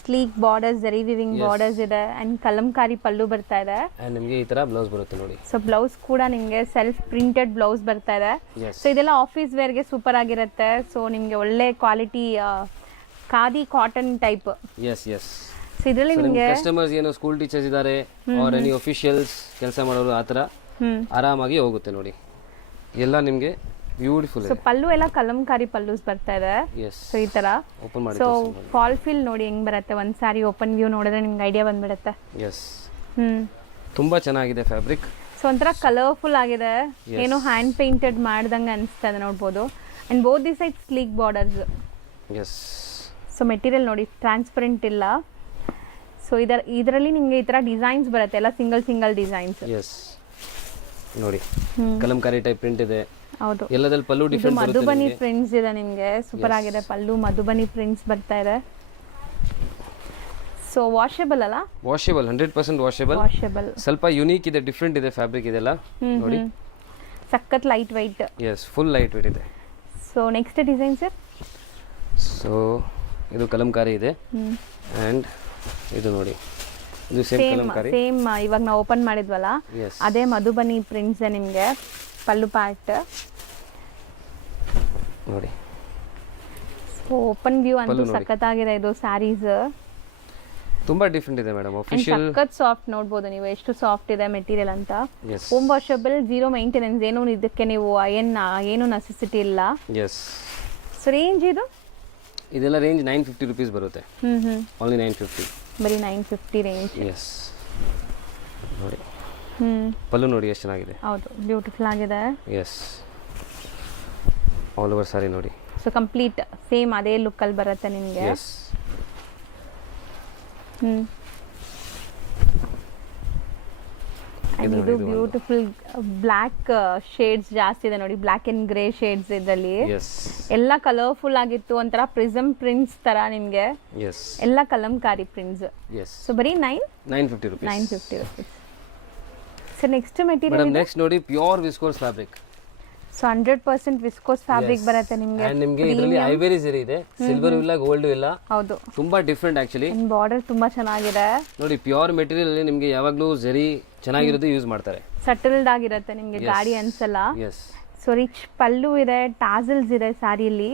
sleek borders, ಜರಿ ವಿವಿಂಗ್ ಬಾರ್ಡರ್ಸ್ ಇದೆ ಅಂಡ್ ಕಲಂಕಾರಿ ಪಲ್ಲು ಬರ್ತಾ ಇದೆ. ಅಂಡ್ ನಿಮಗೆ ಈ ತರ ಬ್ಲೌಸ್ ಬರುತ್ತೆ ನೋಡಿ. ಸೊ ಬ್ಲೌಸ್ ಕೂಡ ನಿಮಗೆ ಸೆಲ್ಫ್ ಪ್ರಿಂಟೆಡ್ ಬ್ಲೌಸ್ ಬರ್ತಾ ಇದೆ. ಸೊ ಇದೆಲ್ಲ ಆಫೀಸ್ ವೇರ್ಗೆ ಸೂಪರ್ ಆಗಿರುತ್ತೆ. ಸೊ ನಿಮಗೆ ಒಳ್ಳೆ quality khadi cotton type. Yes yes. So ಇದರಲ್ಲಿ ನಿಮಗೆ ಕಸ್ಟಮರ್ಸ್ ಏನು ಸ್ಕೂಲ್ ಟೀಚರ್ಸ್ ಇದ್ದಾರೆ ಆರ್ ಎನಿ ಅಫಿಷಿಯಲ್ಸ್ ಕೆಲಸ ಮಾಡೋರು ಆ ಥರ ಆರಾಮಾಗಿ ಹೋಗುತ್ತೆ ನೋಡಿ. ಎಲ್ಲ ನಿಮಗೆ ಬ್ಯೂಟಿಫುಲ್. ಸೊ ಪಲ್ಲು ಎಲ್ಲ ಕಲಂಕಾರಿ ಪಲ್ಲೂಸ್ ಬರ್ತಾ ಇದೆ. ಎಸ್. ಸೊ ಈ ತರ ಓಪನ್ ಮಾಡಿ. ಸೊ ಫಾಲ್ ಫಿಲ್ ನೋಡಿ ಹೆಂಗ್ ಬರುತ್ತೆ. ಒಂದ್ ಸಾರಿ ಓಪನ್ ವ್ಯೂ ನೋಡಿದ್ರೆ ನಿಮ್ಗೆ ಐಡಿಯಾ ಬಂದ್ಬಿಡುತ್ತೆ. ಎಸ್. ತುಂಬಾ ಚೆನ್ನಾಗಿದೆ ಫ್ಯಾಬ್ರಿಕ್. ಸೊ ಒಂಥರ ಕಲರ್ಫುಲ್ ಆಗಿದೆ. ಏನೋ ಹ್ಯಾಂಡ್ ಪೇಂಟೆಡ್ ಮಾಡ್ದಂಗೆ ಅನಿಸ್ತದೆ ನೋಡ್ಬೋದು. And both the side sleek borders. Yes. So material ನೋಡಿ ಟ್ರಾನ್ಸ್ಪರೆಂಟ್ ಇಲ್ಲ. ಸೊ ಇದರಲ್ಲಿ ನಿಮಗೆ ಈ ತರ ಡಿಸೈನ್ಸ್ ಬರುತ್ತೆ, ಎಲ್ಲ ಸಿಂಗಲ್ ಡಿಸೈನ್ಸ್. ಎಸ್ ನೋಡಿ ಕಲಂಕಾರಿ ಟೈಪ್ ಪ್ರಿಂಟ್ ಇದೆ. ಹೌದು. ಎಲ್ಲದಲ್ಲಿ ಪಲ್ಲು ಡಿಫರೆಂಟ್ ಬರುತ್ತೆ. ಮಧುಬನಿ ಪ್ರಿಂಟ್ಸ್ ಇದೆ ನಿಮಗೆ. ಸೂಪರ್ ಆಗಿದೆ ಪಲ್ಲು, ಮಧುಬನಿ ಪ್ರಿಂಟ್ಸ್ ಬರ್ತಾ ಇದೆ. ಸೊ ವಾಷೇಬಲ್ ಅಲ್ಲ? Washable, 100% washable. ವಾಷೇಬಲ್. ಸ್ವಲ್ಪ ಯುನೀಕ್ ಇದೆ, ಡಿಫರೆಂಟ್ ಇದೆ ಫ್ಯಾಬ್ರಿಕ್ ಇದೆಲ್ಲ ನೋಡಿ. ಸಖತ್ light white. Yes, full light weight ಇದೆ. So next design sir. So ಇದು ಕಲಂಕಾರಿ ಇದೆ ಅಂಡ್ ಇದು ನೋಡಿ ಇದು ಸೇಮ್ ಕಲಂಕಾರಿ. ಸೇಮ್ ಇವಾಗ ನಾವು ಓಪನ್ ಮಾಡಿದ್ವಲ್ಲ ಅದೇ ಮಧುಬನಿ ಪ್ರಿಂಟ್ಸ್ ನಿಮಗೆ. ಪಲ್ಲು ಪಾರ್ಟ್ ನೋಡಿ. ಸೊ ಓಪನ್ ವ್ಯೂ ಅಂತೂ ಸಖತ್ತಾಗಿದೆ. ಇದು ಸ್ಯಾರೀಸ್ ತುಂಬಾ ಡಿಫರೆಂಟ್ ಇದೆ ಮೇಡಮ್. ಅಫಿಷಿಯಲ್ ಸಖತ್ ಸಾಫ್ಟ್ ನೋಡಬಹುದು ನೀವು ಎಷ್ಟು ಸಾಫ್ಟ್ ಇದೆ ಮೆಟೀರಿಯಲ್ ಅಂತ. ಹೋಮ್ ವಾಷಬಲ್, ಜೀರೋ ಮೇಂಟೆನೆನ್ಸ್, ಏನು ಇದಕ್ಕೆ ನೀವು ಏನು ನೆಸೆಸಿಟಿ ಇಲ್ಲ. ಎಸ್. ಸೊ ರೇಂಜ್ ಇದೆಲ್ಲ ರೇಂಜ್ 950 rupees ಬರುತ್ತೆ. ಓನ್ಲಿ 950. ಬರೀ 950 ರೇಂಜ್. ಎಸ್. ನೋಡಿ ಪಲ್ಲು ನೋಡಿ ಎಷ್ಟು ಚೆನ್ನಾಗಿದೆ. ಹೌದು, ಬ್ಯೂಟಿಫುಲ್ ಆಗಿದೆ. ಎಸ್. ಆಲ್ ಓವರ್ ಸಾರಿ ನೋಡಿ. ಸೊ ಕಂಪ್ಲೀಟ್ ಸೇಮ್ ಅದೇ ಲುಕ್ ಅಲ್ಲಿ ಬರುತ್ತೆ ನಿಮಗೆ. ಎಸ್. ಅಂಡ್ ಇದು ಬ್ಯೂಟಿಫುಲ್ ಬ್ಲ್ಯಾಕ್ ಶೇಡ್ಸ್ ಜಾಸ್ತಿ ಇದೆ ನೋಡಿ. ಬ್ಲ್ಯಾಕ್ ಅಂಡ್ ಗ್ರೇ ಶೇಡ್ಸ್ ಇದರಲ್ಲಿ. ಎಲ್ಲ ಕಲರ್ಫುಲ್ ಆಗಿತ್ತು. ಒಂಥರ ಪ್ರಿಸಮ್ ಪ್ರಿಂಟ್ಸ್ ತರ ನಿಮ್ಗೆ. ಎಲ್ಲ ಕಲಂಕಾರಿ ಪ್ರಿಂಟ್ಸ್. ಸೊ ಬರೀ 950 rupees. 950 rupees. So next material next ನೋಡಿ pure viscose fabric. So 100% viscose fabric ಬರುತ್ತೆ ನಿಮಗೆ. ನಿಮಗೆ ಇದರಲ್ಲಿ ಐವರಿ ಜರಿ ಇದೆ, ಸಿಲ್ವರ್ ಇಲ್ಲ, ಗೋಲ್ಡ್ ಇಲ್ಲ. ಹೌದು, ತುಂಬಾ ಡಿಫರೆಂಟ್ ಆಕ್ಚುಲಿ. ಬಾರ್ಡರ್ ತುಂಬಾ ಚೆನ್ನಾಗಿದೆ ನೋಡಿ. ಪ್ಯೂರ್ ಮೆಟೀರಿಯಲ್ ಅಲ್ಲಿ ನಿಮಗೆ ಯಾವಾಗಲೂ ಜರಿ ಚೆನ್ನಾಗಿರೋದು ಯೂಸ್ ಮಾಡ್ತಾರೆ. ಸಟಲ್ಡ್ ಆಗಿರುತ್ತೆ ನಿಮಗೆ, ಗಾಡಿ ಅನ್ಸಲ್ಲ. ಸೊ ರಿಚ್ ಪಲ್ಲು ಇದೆ, ಟಾಸಲ್ಸ್ ಇದೆ ಸ್ಯಾರಿಯಲ್ಲಿ.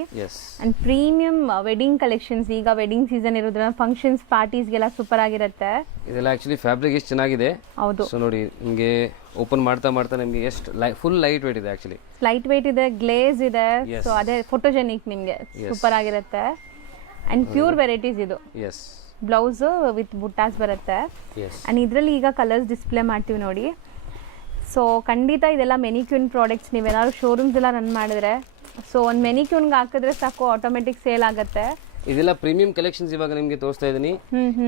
And premium wedding collections. ಈಗ ವೆಡ್ಡಿಂಗ್ ಸೀಸನ್ ಇರೋದ್ರಿಂದ ಫಂಕ್ಷನ್ಸ್ ಪಾರ್ಟೀಸ್ಗೆಲ್ಲ ಸೂಪರ್ ಆಗಿರುತ್ತೆ. ಇದೆಲ್ಲ ಆಕ್ಚುಲಿ ಫ್ಯಾಬ್ರಿಕ್ ಎಷ್ಟು ಚೆನ್ನಾಗಿದೆ. ಹೌದು. ಸೊ ನೋಡಿ ನಿಮಗೆ ಓಪನ್ ಮಾಡ್ತಾ ನಿಮಗೆ ಎಷ್ಟು ಫುಲ್ ಲೈಟ್ ವೇಟ್ ಇದೆ. ಆಕ್ಚುಲಿ ಲೈಟ್ ವೇಟ್ ಇದೆ, ಗ್ಲೇಸ್ ಇದೆ. ಸೊ ಅದೇ ಫೋಟೋಜೆನಿಕ್ ನಿಮಗೆ ಸೂಪರ್ ಆಗಿರುತ್ತೆ. ಅಂಡ್ ಪ್ಯೂರ್ ವೆರೈಟೀಸ್ ಇದು. ಬ್ಲೌಸ್ ವಿತ್ ಬುಟ್ಟಾಸ್ ಬರುತ್ತೆ. ಅಂಡ್ ಇದರಲ್ಲಿ ಈಗ ಕಲರ್ಸ್ ಡಿಸ್ಪ್ಲೇ ಮಾಡ್ತೀವಿ ನೋಡಿ. ಸೊ ಖಂಡಿತ ಇದೆಲ್ಲ ಮೆನಿಕ್ಯೂನ್ ಪ್ರಾಡಕ್ಟ್ಸ್. ನೀವೇನಾದ್ರು ಶೋರೂಮ್ಸ್ ಎಲ್ಲ ರನ್ ಮಾಡಿದ್ರೆ ಸೊ ಒಂದು ಮೆನಿಕ್ಯೂನ್ಗೆ ಹಾಕಿದ್ರೆ ಸಾಕು, ಆಟೋಮೆಟಿಕ್ ಸೇಲ್ ಆಗುತ್ತೆ. ಇದೆಲ್ಲ ಪ್ರೀಮಿಯಂ ಕಲೆಕ್ಷನ್ಸ್ ಇವಾಗ ನಿಮಗೆ ತೋರಿಸ್ತಾ ಇದೀನಿ.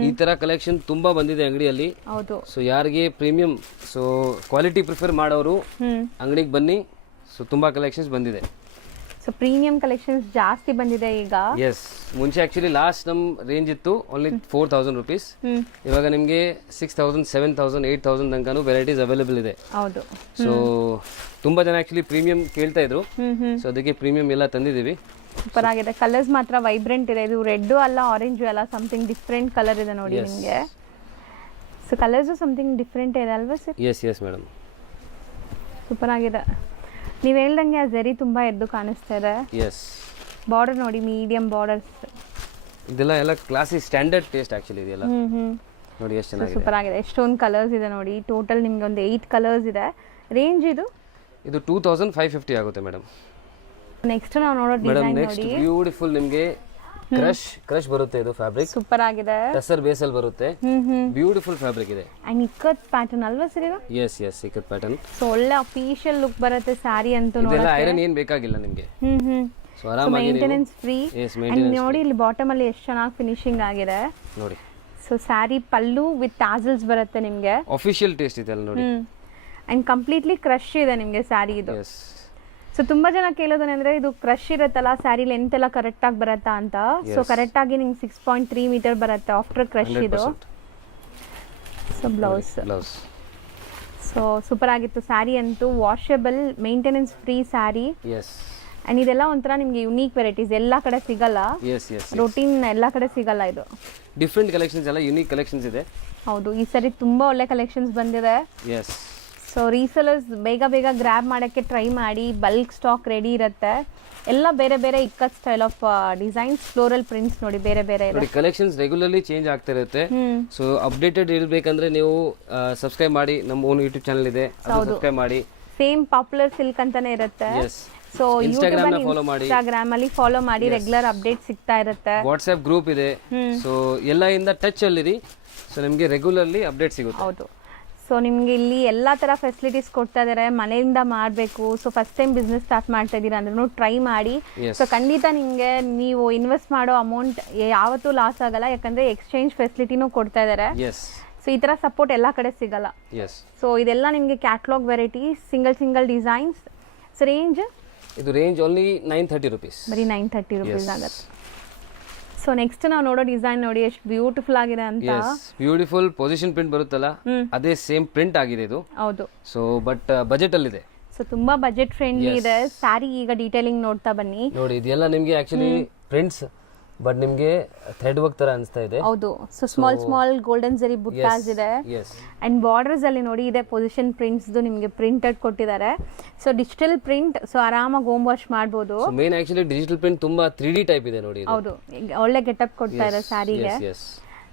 ಈ ತರ ಕಲೆಕ್ಷನ್ ತುಂಬಾ ಬಂದಿದೆ ಅಂಗಡಿಯಲ್ಲಿ. ಹೌದು. ಸೊ ಯಾರಿಗೆ ಪ್ರೀಮಿಯಂ ಸೊ ಕ್ವಾಲಿಟಿ ಪ್ರಿಫರ್ ಮಾಡೋರು ಅಂಗಡಿಗೆ ಬನ್ನಿ. ಸೊ ತುಂಬಾ ಕಲೆಕ್ಷನ್ಸ್ ಬಂದಿದೆ. ಸೊ ಪ್ರೀಮಿಯಂ ಕಲೆಕ್ಷನ್ಸ್ ಜಾಸ್ತಿ ಬಂದಿದೆ ಈಗ. ಎಸ್. ಮುಂಚೆ ಆಕ್ಚುಲಿ ಲಾಸ್ಟ್ ನಮ್ ರೇಂಜ್ ಇತ್ತು ಓನ್ಲಿ 4000 rupees. ಇವಾಗ ನಿಮಗೆ 6000, 7000, 8000 ತನಕನೂ ವೆರೈಟೀಸ್ ಅವೈಲೇಬಲ್ ಇದೆ. ಹೌದು. ಸೊ ತುಂಬಾ ಜನ ಆಕ್ಚುಲಿ ಪ್ರೀಮಿಯಂ ಕೇಳ್ತಾ ಇದ್ರು. ಸೊ ಅದಕ್ಕೆ ಪ್ರೀಮಿಯಂ ಎಲ್ಲ ತಂದಿದೀವಿ. ಸೂಪರ್ ಆಗಿದೆ. ಕಲರ್ಸ್ ಮಾತ್ರ ವೈಬ್ರೆಂಟ್ ಇದೆ. ಇದು ರೆಡ್ ಅಲ್ಲ, ಆರೆಂಜ್ ಅಲ್ಲ, ಸಮಥಿಂಗ್ ಡಿಫ್ರೆಂಟ್ ಕಲರ್ ಇದೆ ನೋಡಿ ನಿಮಗೆ. ಸೊ ಕಲರ್ಸ್ ಸಮಥಿಂಗ್ ಡಿಫ್ರೆಂಟ್ ಇದೆ ಅಲ್ವಾ ಸರ್? Yes madam. ಸೂಪರ್ ಆಗಿದೆ. ನೀವು ಹೇಳ್ದಂಗೆ ಆ ಜರಿ ತುಂಬಾ ಎದ್ದು ಕಾಣಿಸ್ತಾ ಇದೆ. ಬಾರ್ಡರ್ ನೋಡಿ, ಮೀಡಿಯಂ ಬಾರ್ಡರ್ಸ್. ಇದೆಲ್ಲ ಎಲ್ಲ ಕ್ಲಾಸಿ ಸ್ಟ್ಯಾಂಡರ್ಡ್ ಟೇಸ್ಟ್ ಆಕ್ಚುಲಿ ಇದೆಲ್ಲ ನೋಡಿ ಎಷ್ಟು ಚೆನ್ನಾಗಿದೆ. ಸೂಪರ್ ಆಗಿದೆ. ಎಷ್ಟೊಂದು ಕಲರ್ಸ್ ಇದೆ ನೋಡಿ. ಟೋಟಲ್ ನಿಮಗೆ ಒಂದು 8 ಕಲರ್ಸ್ ಇದೆ. ರೇಂಜ್ ಇದು 2550 ಆಗುತ್ತೆ ಮೇಡಮ್. ನೆಕ್ಸ್ಟ್ ನಾವು ನೋಡೋ ಡಿಸೈನ್ ನೋಡಿ. ಬ್ಯೂಟಿಫುಲ್ ನಿಮಗೆ ಕ್ರಶ್ ಬರುತ್ತೆ. ಇದು ಫ್ಯಾಬ್ರಿಕ್ ಸೂಪರ್ ಆಗಿದೆ. ಟಸರ್ ಬೇಸ್ ಅಲ್ಲಿ ಬರುತ್ತೆ. ಬ್ಯೂಟಿಫುಲ್ ಫ್ಯಾಬ್ರಿಕ್ ಇದೆ. ಅಂಡ್ ಇಕ್ಕತ್ ಪ್ಯಾಟರ್ನ್ ಅಲ್ವಾ ಸರ್ ಇದು? Yes ikat pattern. ಸೊ ಒಳ್ಳೆ ಅಫಿಷಿಯಲ್ ಲುಕ್ ಬರುತ್ತೆ ಸ್ಯಾರಿ ಅಂತೂ. ಇದೆಲ್ಲ ಐರನ್ ಏನು ಬೇಕಾಗಿಲ್ಲ ನಿಮಗೆ. ಸೊ ಆರಾಮಾಗಿ ಮೇಂಟೆನೆನ್ಸ್ ಫ್ರೀ. ಅಂಡ್ ನೋಡಿ ಇಲ್ಲಿ ಬಾಟಮ್ ಅಲ್ಲಿ ಎಷ್ಟು ಚೆನ್ನಾಗಿ ಫಿನಿಶಿಂಗ್ ಆಗಿದೆ ನೋಡಿ. So sari pallu with tassels ಬರುತ್ತೆ ನಿಮಗೆ. ಅಫಿಷಿಯಲ್ ಟೇಸ್ಟ್ ಇದೆ ಅಲ್ಲ ನೋಡಿ. ಅಂಡ್ ಕಂಪ್ಲೀಟ್ಲಿ ಕ್ರಶ್ ಇದೆ ನಿಮಗೆ ಸ್ಯಾರಿ ಇದು. ಸೊ ತುಂಬಾ ಜನ ಕೇಳೋದೇನೆಂದ್ರೆ ಇದು ಕ್ರಶ್ ಇರುತ್ತಲ್ಲ ಸ್ಯಾರಿ ಲೆಂತ್ ಎಲ್ಲ ಕರೆಕ್ಟ್ ಆಗಿ ಬರುತ್ತಾ ಅಂತ. ಸೊ ಕರೆಕ್ಟ್ ಆಗಿ ನಿಮ್ಗೆ 6.3 ಮೀಟರ್ ಬರುತ್ತೆ ಆಫ್ಟರ್ ಕ್ರಶ್ ಇದು. ಸೊ ಬ್ಲೌಸ್ ಸೊ ಸೂಪರ್ ಆಗಿತ್ತು ಸ್ಯಾರಿ ಅಂತೂ, washable, maintenance free sari. Yes and ಇದೆಲ್ಲ ಒಂಥರ ನಿಮಗೆ ಯುನೀಕ್ ವೆರೈಟೀಸ್, ಎಲ್ಲ ಕಡೆ ಸಿಗಲ್ಲ, ಎಸ್ ಎಸ್ ರೊಟೀನ್ ಎಲ್ಲ ಕಡೆ ಸಿಗಲ್ಲ ಇದು. ಡಿಫ್ರೆಂಟ್ ಕಲೆಕ್ಷನ್ಸ್ ಎಲ್ಲ ಯುನೀಕ್ ಕಲೆಕ್ಷನ್ಸ್ ಇದೆ. ಹೌದು, ಈ ಸರಿ ತುಂಬಾ ಒಳ್ಳೆ ಕಲೆಕ್ಷನ್ಸ್ ಬಂದಿದೆ. ಎಸ್ ಸೊ ರೀಸೆಲರ್ಸ್ ಬೇಗ ಬೇಗ ಗ್ರ್ಯಾಬ್ ಮಾಡೋಕ್ಕೆ ಟ್ರೈ ಮಾಡಿ, ಬಲ್ಕ್ ಸ್ಟಾಕ್ ರೆಡಿ ಇರುತ್ತೆ. ಎಲ್ಲ ಬೇರೆ ಬೇರೆ ikat style of designs, floral prints ನೋಡಿ ಬೇರೆ ಬೇರೆ ಇದೆ. ನೋಡಿ ಕಲೆಕ್ಷನ್ಸ್ ರೆಗ್ಯುಲರ್ಲಿ ಚೇಂಜ್ ಆಗ್ತಾ ಇರುತ್ತೆ. ಸೊ ಅಪ್ಡೇಟೆಡ್ ಇರಬೇಕಂದ್ರೆ ನೀವು ಸಬ್ಸ್ಕ್ರೈಬ್ ಮಾಡಿ, ನಮ್ಮ ಓನ್ ಯೂಟ್ಯೂಬ್ ಚಾನಲ್ ಇದೆ, ಸಬ್ಸ್ಕ್ರೈಬ್ ಮಾಡಿ. ಸೇಮ್ ಪಾಪ್ಯುಲರ್ ಸಿಲ್ಕ್ ಅಂತಾನೆ ಇರುತ್ತೆ. ಸೊ ಇನ್ಸ್ಟಾಗ್ರಾಮ್ ಅಲ್ಲಿ ಫಾಲೋ ಮಾಡಿ, ರೆಗ್ಯುಲರ್ ಅಪ್ಡೇಟ್ ಸಿಗ್ತಾ ಇರುತ್ತೆ. ವಾಟ್ಸ್ಆಪ್ ಗ್ರೂಪ್ ಇದೆ. ಸೊ ಎಲ್ಲ ಇಂದ ಟಚ್ ಅಲ್ಲಿರಿ. ಸೊ ನಿಮಗೆ ರೆಗ್ಯುಲರ್ಲಿ ಅಪ್ಡೇಟ್ ಸಿಗುತ್ತೆ. ಹೌದು. ಸೊ ನಿಮ್ಗೆ ಇಲ್ಲಿ ಎಲ್ಲಾ ತರ ಫೆಸಿಲಿಟೀಸ್ ಕೊಡ್ತಾ ಇದಾರೆ, ಮನೆಯಿಂದ ಮಾಡಬೇಕು. So first time business start ಮಾಡ್ತಾ ಇದೀರಾ ಅಂದ್ರೂ ಟ್ರೈ ಮಾಡಿ. ಸೊ ಖಂಡಿತ ನಿಮ್ಗೆ ನೀವು ಇನ್ವೆಸ್ಟ್ ಮಾಡೋ ಅಮೌಂಟ್ ಯಾವತ್ತೂ ಲಾಸ್ ಆಗಲ್ಲ, ಯಾಕಂದ್ರೆ ಎಕ್ಸ್ಚೇಂಜ್ ಫೆಸಿಲಿಟಿನೂ ಕೊಡ್ತಾ ಇದಾರೆ. ಸೊ ಈ ತರ ಸಪೋರ್ಟ್ ಎಲ್ಲಾ ಕಡೆ ಸಿಗಲ್ಲ. ಸೊ ಇದೆಲ್ಲ ನಿಮ್ಗೆ catalogue varieties, single designs. So range ಇದು ರೇಂಜ್ ಓನ್ಲಿ 930 rupees, ಬರೀ 930 rupees ಆಗುತ್ತೆ. ಸೊ ನೆಕ್ಸ್ಟ್ ನಾವು ನೋಡೋ ಡಿಸೈನ್ ನೋಡಿ ಎಷ್ಟು ಬ್ಯೂಟಿಫುಲ್ ಆಗಿದೆ ಅಂತ. ಬ್ಯೂಟಿಫುಲ್ ಪೊಸಿಷನ್ ಪ್ರಿಂಟ್ ಬರುತ್ತಲ್ಲ, ಅದೇ ಸೇಮ್ ಪ್ರಿಂಟ್ ಆಗಿದೆ ಇದು. ಹೌದು. ಸೊ ಬಟ್ ಬಜೆಟ್ ಅಲ್ಲಿ ಇದೆ. ಸೊ ತುಂಬಾ ಬಜೆಟ್ ಫ್ರೆಂಡ್ಲಿ ಇದೆ ಸ್ಯಾರಿ. ಈಗ ಡೀಟೇಲಿಂಗ್ ನೋಡ್ತಾ ಬನ್ನಿ. ನೋಡಿ ಇದೆಲ್ಲ ನಿಮ್ಗೆ ಆಕ್ಚುಲಿ ಪ್ರಿಂಟ್ಸ್, ಬಟ್ ನಿಮ್ಗೆ ಥ್ರೆಡ್ ವರ್ಕ್ ತರ ಅನಿಸ್ತಾ ಇದೆ. ಹೌದು. ಸೊ ಸ್ಮಾಲ್ ಗೋಲ್ಡನ್ ಜರಿ ಬುಟ್ಟಾಸ್ ಇದೆ. ಅಂಡ್ ಬಾರ್ಡರ್ಸ್ ಅಲ್ಲಿ ನೋಡಿ ಇದೆ ಪೊಸಿಷನ್ ಪ್ರಿಂಟ್ಸ್ ನಿಮ್ಗೆ ಪ್ರಿಂಟೆಡ್ ಕೊಟ್ಟಿದ್ದಾರೆ. ಸೊ ಡಿಜಿಟಲ್ ಪ್ರಿಂಟ್, ಸೊ ಆರಾಮಾಗಿ ಹೋಮ್ ವಾಶ್ ಮಾಡಬಹುದು. ಮೇನ್ ಆಕ್ಚುಲಿ ಡಿಜಿಟಲ್ ಪ್ರಿಂಟ್ ತುಂಬಾ 3D ಟೈಪ್ ಇದೆ ನೋಡಿ. ಹೌದು, ಒಳ್ಳೆ ಗೆಟಪ್ ಕೊಡ್ತಾ ಇದೆ ಸ್ಯಾರಿಗೆ.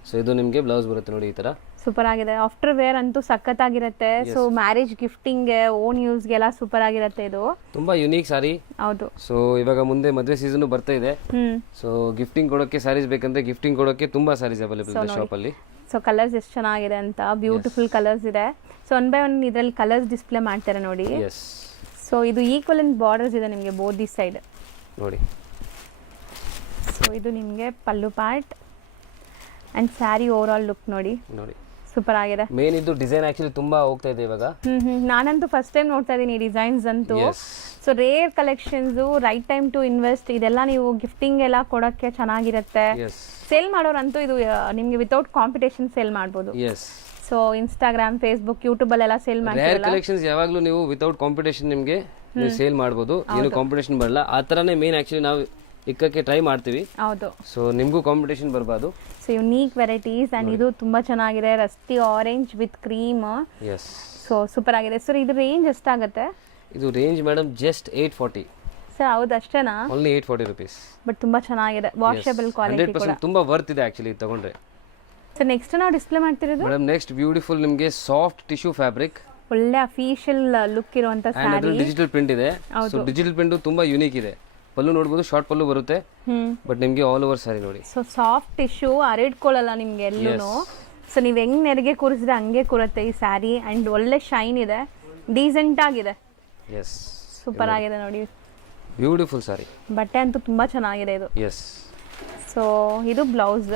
ಸೊ ಇದು ನಿಮ್ಗೆ ಬ್ಲೌಸ್ ಬರುತ್ತೆ ನೋಡಿ ಈ ತರ. ಸೂಪರ್ ಆಗಿದೆ. ಆಫ್ಟರ್ ವೇರ್ ಅಂತೂ ಸಖತ್ತಾಗಿರುತ್ತೆ. ಸೊ ಮ್ಯಾರೇಜ್ ಗಿಫ್ಟಿಂಗ್, ಓನ್ ಯೂಸ್ಗೆ ಎಲ್ಲ ಸೂಪರ್ ಆಗಿರುತ್ತೆ. ಇದು ತುಂಬಾ ಯುನೀಕ್ ಸಾರಿ. ಹೌದು. ಸೊ ಇವಾಗ ಮುಂದೆ ಮದುವೆ ಸೀಸನ್ ಬರ್ತಾ ಇದೆ. ಸೊ ಗಿಫ್ಟಿಂಗ್ ಕೊಡೋಕೆ ಸಾರೀಸ್ ಬೇಕಂದ್ರೆ ಗಿಫ್ಟಿಂಗ್ ಕೊಡೋಕೆ ತುಂಬಾ ಸಾರೀಸ್ ಅವೈಲೇಬಲ್ ಇದೆ ಶಾಪ್ ಅಲ್ಲಿ. ಸೊ ಕಲರ್ಸ್ ಎಷ್ಟು ಚೆನ್ನಾಗಿದೆ ಅಂತ, ಬ್ಯೂಟಿಫುಲ್ ಕಲರ್ಸ್ ಇದೆ. ಸೊ 1 by 1 ಇದರಲ್ಲಿ ಕಲರ್ಸ್ ಡಿಸ್ಪ್ಲೇ ಮಾಡ್ತಾರೆ ನೋಡಿ. ಸೊ ಇದು ಈಕ್ವಲೆಂಟ್ ಬಾರ್ಡರ್ಸ್ ಇದೆ ನಿಮಗೆ ಬೋತ್ ದಿ ಸೈಡ್ ನೋಡಿ. ಸೊ ಇದು ನಿಮಗೆ pallu part and sari overall look ನೋಡಿ. ಸೂಪರ್ ಆಗಿದೆ. ಮೇನ್ ಇದು ಡಿಸೈನ್ ಆಕ್ಚುಲಿ ತುಂಬಾ ಹೋಗ್ತಾ ಇದೆ ಇವಾಗ. ನಾನಂತೂ ಫಸ್ಟ್ ಟೈಮ್ ನೋಡ್ತಾ ಇದೀನಿ ಈ ಡಿಸೈನ್ಸ್ ಅಂತೂ. So rare collections, right time to invest. ಇದೆಲ್ಲ ನೀವು ಗಿಫ್ಟಿಂಗ್ ಎಲ್ಲ ಕೊಡಕ್ಕೆ ಚೆನ್ನಾಗಿರುತ್ತೆ. ಸೇಲ್ ಮಾಡೋರಂತೂ ಇದು ನಿಮ್ಗೆ ವಿತೌಟ್ ಕಾಂಪಿಟೇಷನ್ ಸೇಲ್ ಮಾಡಬಹುದು. ಸೊ ಇನ್ಸ್ಟಾಗ್ರಾಮ್, ಫೇಸ್ಬುಕ್, ಯೂಟ್ಯೂಬ್ ಅಲ್ಲೆಲ್ಲ ಸೇಲ್ ಮಾಡ್ತೀರಾ. ರೇರ್ ಕಲೆಕ್ಷನ್ಸ್ ಯಾವಾಗಲೂ ನೀವು ವಿತೌಟ್ ಕಾಂಪಿಟೇಷನ್ ನಿಮ್ಗೆ ಸೇಲ್ ಮಾಡಬಹುದು, ಏನು ಕಾಂಪಿಟೇಷನ್ ಬರಲ್ಲ. ಆ ತರನೇ ಮೇನ್ ಆಕ್ಚುಲಿ ನಾವು ಇಕ್ಕಕ್ಕೆ ಟ್ರೈ ಮಾಡ್ತೀವಿ. ಹೌದು. ಸೊ ನಿಮಗೂ ಕಾಂಪಿಟೇಷನ್ ಬರಬಾರ್ದು. ಸೊ ಯುನೀಕ್ ವೆರೈಟೀಸ್ ಅಂಡ್ ಇದು ತುಂಬಾ ಚೆನ್ನಾಗಿದೆ. Rusty orange with cream. So super ಆಗಿದೆ. ಸರ್ ಇದು ರೇಂಜ್ ಎಷ್ಟಾಗುತ್ತೆ? ಇದು ರೇಂಜ್ ಮೇಡಮ್ ಜಸ್ಟ್ 840. ಸರ್ ಹೌದು, ಅಷ್ಟೇನಾ? Only 840 rupees. ಬಟ್ ತುಂಬಾ ಚೆನ್ನಾಗಿದೆ. ವಾಷಬಲ್ ಕ್ವಾಲಿಟಿ ಕೂಡ 100% ತುಂಬಾ ವರ್ತ್ ಇದೆ ಆಕ್ಚುಲಿ ತಗೊಂಡ್ರೆ. ಸರ್ ನೆಕ್ಸ್ಟ್ ನಾವು ಡಿಸ್ಪ್ಲೇ ಮಾಡ್ತಿರೋದು ಮೇಡಮ್ ನೆಕ್ಸ್ಟ್ ಬ್ಯೂಟಿಫುಲ್ ನಿಮಗೆ ಸಾಫ್ಟ್ ಟಿಶ್ಯೂ ಫ್ಯಾಬ್ರಿಕ್, ಒಳ್ಳೆ ಅಫಿಷಿಯಲ್ ಲುಕ್ ಇರುವಂತ ಸ್ಯಾರಿ. ಡಿಜಿಟಲ್ ಪ್ರಿಂಟ್ ಇದೆ. ಸೊ ಡಿಜಿಟಲ್ ಪ್ರಿಂಟ್ ತುಂಬಾ ಯುನೀಕ್ ಇದೆ. ಪಲ್ಲು ನೋಡಬಹುದು, ಶಾರ್ಟ್ ಪಲ್ಲು ಬರುತ್ತೆ, ಬಟ್ ನಿಮಗೆ ಆಲ್ ಓವರ್ ಸ್ಯಾರಿ ನೋಡಿ. ಸೊ ಸಾಫ್ಟ್ ಟಿಶ್ಯೂ, ಹರಡ್ಕೊಳ್ಳಲ್ಲ ನಿಮ್ಗೆ ಎಲ್ಲೂ. ಸೊ ನೀವ್ ಹೆಂಗ್ ನೆರಿಗೆ ಕೂರಿಸಿದ್ರೆ ಹಂಗೆ ಕೂರುತ್ತೆ ಈ ಸ್ಯಾರಿ. ಅಂಡ್ ಒಳ್ಳೆ ಶೈನ್ ಇದೆ, ಡೀಸೆಂಟ್ ಆಗಿದೆ. ಸೂಪರ್ ಆಗಿದೆ ನೋಡಿ. ಬ್ಯೂಟಿಫುಲ್ ಸ್ಯಾರಿ. ಬಟ್ಟೆ ಅಂತೂ ತುಂಬಾ ಚೆನ್ನಾಗಿದೆ ಇದು. ಸೊ ಇದು ಬ್ಲೌಸ್.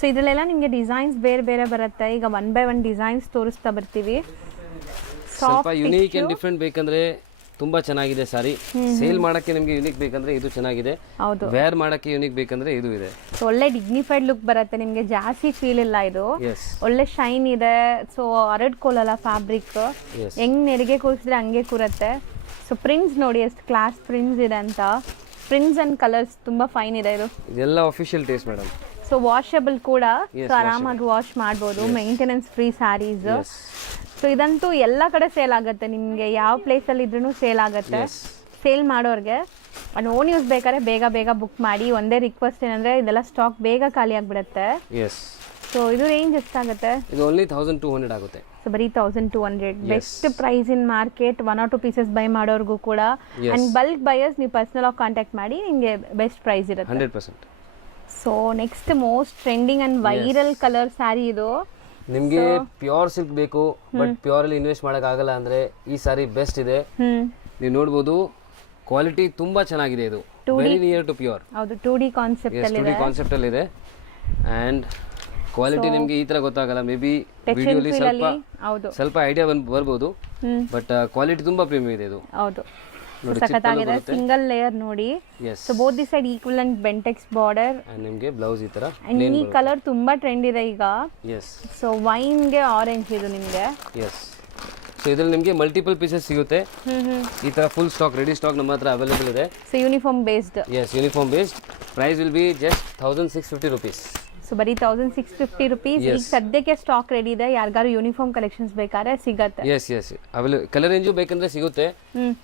ಸೊ ಇದ್ರಲ್ಲೆಲ್ಲ ನಿಮ್ಗೆ ಡಿಸೈನ್ಸ್ ಬೇರೆ ಬೇರೆ ಬರುತ್ತೆ. ಈಗ 1 by 1 ಡಿಸೈನ್ಸ್ ತೋರಿಸ್ತಾ ಬರ್ತೀವಿ. ಸ್ವಲ್ಪ ಯುನೀಕ್ ಅಂಡ್ ಡಿಫ್ರೆಂಟ್ ಬೇಕಂದ್ರೆ ತುಂಬಾ ಚೆನ್ನಾಗಿದೆ ಸಾರಿ. ಸೇಲ್ ಮಾಡಕ್ಕೆ ನಿಮಗೆ ಯೂನಿಕ್ ಬೇಕಂದ್ರೆ ಇದು ಚೆನ್ನಾಗಿದೆ. ವೇರ್ ಮಾಡಕ್ಕೆ ಯೂನಿಕ್ ಬೇಕಂದ್ರೆ ಇದು ಇದೆ. ಒಳ್ಳೆ ಡಿಗ್ನಿಫೈಡ್ ಲುಕ್ ಬರುತ್ತೆ ನಿಮಗೆ, ಜಾಸ್ತಿ ಫೀಲ್ ಇಲ್ಲ ಇದು. ಒಳ್ಳೆ ಶೈನ್ ಇದೆ. ಸೊ ಹರಡ್ಕೊಳ್ಳಲ್ಲ ಫ್ಯಾಬ್ರಿಕ್, ಹೆಂಗ್ ನೆರಿಗೆ ಕೂರಿಸಿದ್ರೆ ಹಂಗೆ ಕೂರುತ್ತೆ. ಸೊ ಪ್ರಿಂಟ್ಸ್ ನೋಡಿ ಎಷ್ಟು ಕ್ಲಾಸ್ ಪ್ರಿಂಟ್ಸ್ ಇದೆ ಅಂತ. ಪ್ರಿಂಟ್ಸ್ ಅಂಡ್ ಕಲರ್ಸ್ ತುಂಬಾ ಫೈನ್ ಇದೆ ಇದು. ಇದೆಲ್ಲ official taste madam. So washable ಕೂಡ, ಸೊ ಆರಾಮಾಗಿ ವಾಶ್ ಮಾಡಬಹುದು. Maintenance free saris. ಸೊ ಇದಂತೂ ಎಲ್ಲ ಕಡೆ ಸೇಲ್ ಆಗುತ್ತೆ ನಿಮಗೆ, ಯಾವ ಪ್ಲೇಸಲ್ಲಿ ಇದ್ರೂ ಸೇಲ್ ಆಗುತ್ತೆ. ಸೇಲ್ ಮಾಡೋರಿಗೆ ಅದು ಓನ್ ಯೂಸ್ ಬೇಕಾದ್ರೆ ಬೇಗ ಬೇಗ ಬುಕ್ ಮಾಡಿ. ಒಂದೇ ರಿಕ್ವೆಸ್ಟ್ ಏನಂದ್ರೆ ಇದೆಲ್ಲ ಸ್ಟಾಕ್ ಬೇಗ ಖಾಲಿ ಆಗ್ಬಿಡುತ್ತೆ. ಸೊ ಇದು ರೇಂಜ್ ಎಷ್ಟಾಗುತ್ತೆ? ಇದು ಓನ್ಲಿ 1200 ಆಗುತ್ತೆ. ಸೊ ಬರೀ 1200. Best price in market. 1 or 2 pieces buy ಮಾಡೋರ್ಗೂ ಕೂಡ. ಅಂಡ್ ಬಲ್ಕ್ ಬಯರ್ಸ್ ನೀವು ಪರ್ಸನಲ್ ಆಗಿ ಕಾಂಟ್ಯಾಕ್ಟ್ ಮಾಡಿ, ನಿಮಗೆ ಬೆಸ್ಟ್ ಪ್ರೈಸ್ ಇರುತ್ತೆ 100%. So next most trending and viral colour sari ಇದು. ನಿಮ್ಗೆ ಪ್ಯೂರ್ ಸಿಲ್ಕ್ ಬೇಕು ಬಟ್ ಪ್ಯೂರ್ ಅಲ್ಲಿ ಇನ್ವೆಸ್ಟ್ ಮಾಡಕ್ ಆಗಲ್ಲ ಅಂದ್ರೆ ಈ ಸಾರಿ ಬೆಸ್ಟ್ ಇದೆ. ನೀವು ನೋಡಬಹುದು ಕ್ವಾಲಿಟಿ ತುಂಬಾ ಚೆನ್ನಾಗಿದೆ. ಇದು ವೆರಿ ನಿಯರ್ ಟು ಪ್ಯೂರ್. ಹೌದು, 2D ಕಾನ್ಸೆಪ್ಟ್ ಅಲ್ಲಿ ಇದೆ. 2D ಕಾನ್ಸೆಪ್ಟ್ ಅಲ್ಲಿ ಇದೆ. ಅಂಡ್ ಕ್ವಾಲಿಟಿ ನಿಮ್ಗೆ ಈ ತರ ಗೊತ್ತಾಗಲ್ಲ, ಮೇ ಬಿ ವಿಡಿಯೋಲಿ ಸ್ವಲ್ಪ ಐಡಿಯಾ ಬರ್ಬೋದು, ಬಟ್ ಕ್ವಾಲಿಟಿ ತುಂಬಾ ಪ್ರೀಮಿಯಂ ಇದೆ ಇದು. ಹೌದು, ಸಖತ್ತಾಗಿದೆ. ಸಿಂಗಲ್ ಲೇಯರ್ ನೋಡಿ. So both the side equivalent Bentex border. ನಿಮಗೆ ಬ್ಲೌಸ್ ಈ ತರ. ಅಂಡ್ ಈ ಕಲರ್ ತುಂಬಾ ಟ್ರೆಂಡ್ ಇದೆ ಈಗ. ಸೊ ವೈನ್ ಗೆ ಆರೆಂಜ್ ಇದು ನಿಮಗೆ. ಸೊ ಇದ್ರಲ್ಲಿ ನಿಮಗೆ ಮಲ್ಟಿಪಲ್ ಪೀಸಸ್ ಸಿಗುತ್ತೆ. ಈ ತರ ಫುಲ್ ಸ್ಟಾಕ್ ರೆಡಿ ಸ್ಟಾಕ್ ನಮ್ಮ ಹತ್ರ ಅವೈಲೇಬಲ್ ಇದೆ. So uniform based. Yes, uniform based. Price will be just 1650 rupees. So ಬರೀ 1650 rupees. ಈಗ ಸದ್ಯಕ್ಕೆ ಸ್ಟಾಕ್ ರೆಡಿ ಇದೆ, ಯಾರಿಗಾರು ಯೂನಿಫಾರ್ಮ್ ಕಲೆಕ್ಷನ್ಸ್ ಬೇಕಾದ್ರೆ ಸಿಗತ್ತೆ. Yes yes, available. Colour range ಬೇಕಂದ್ರೆ ಸಿಗುತ್ತೆ.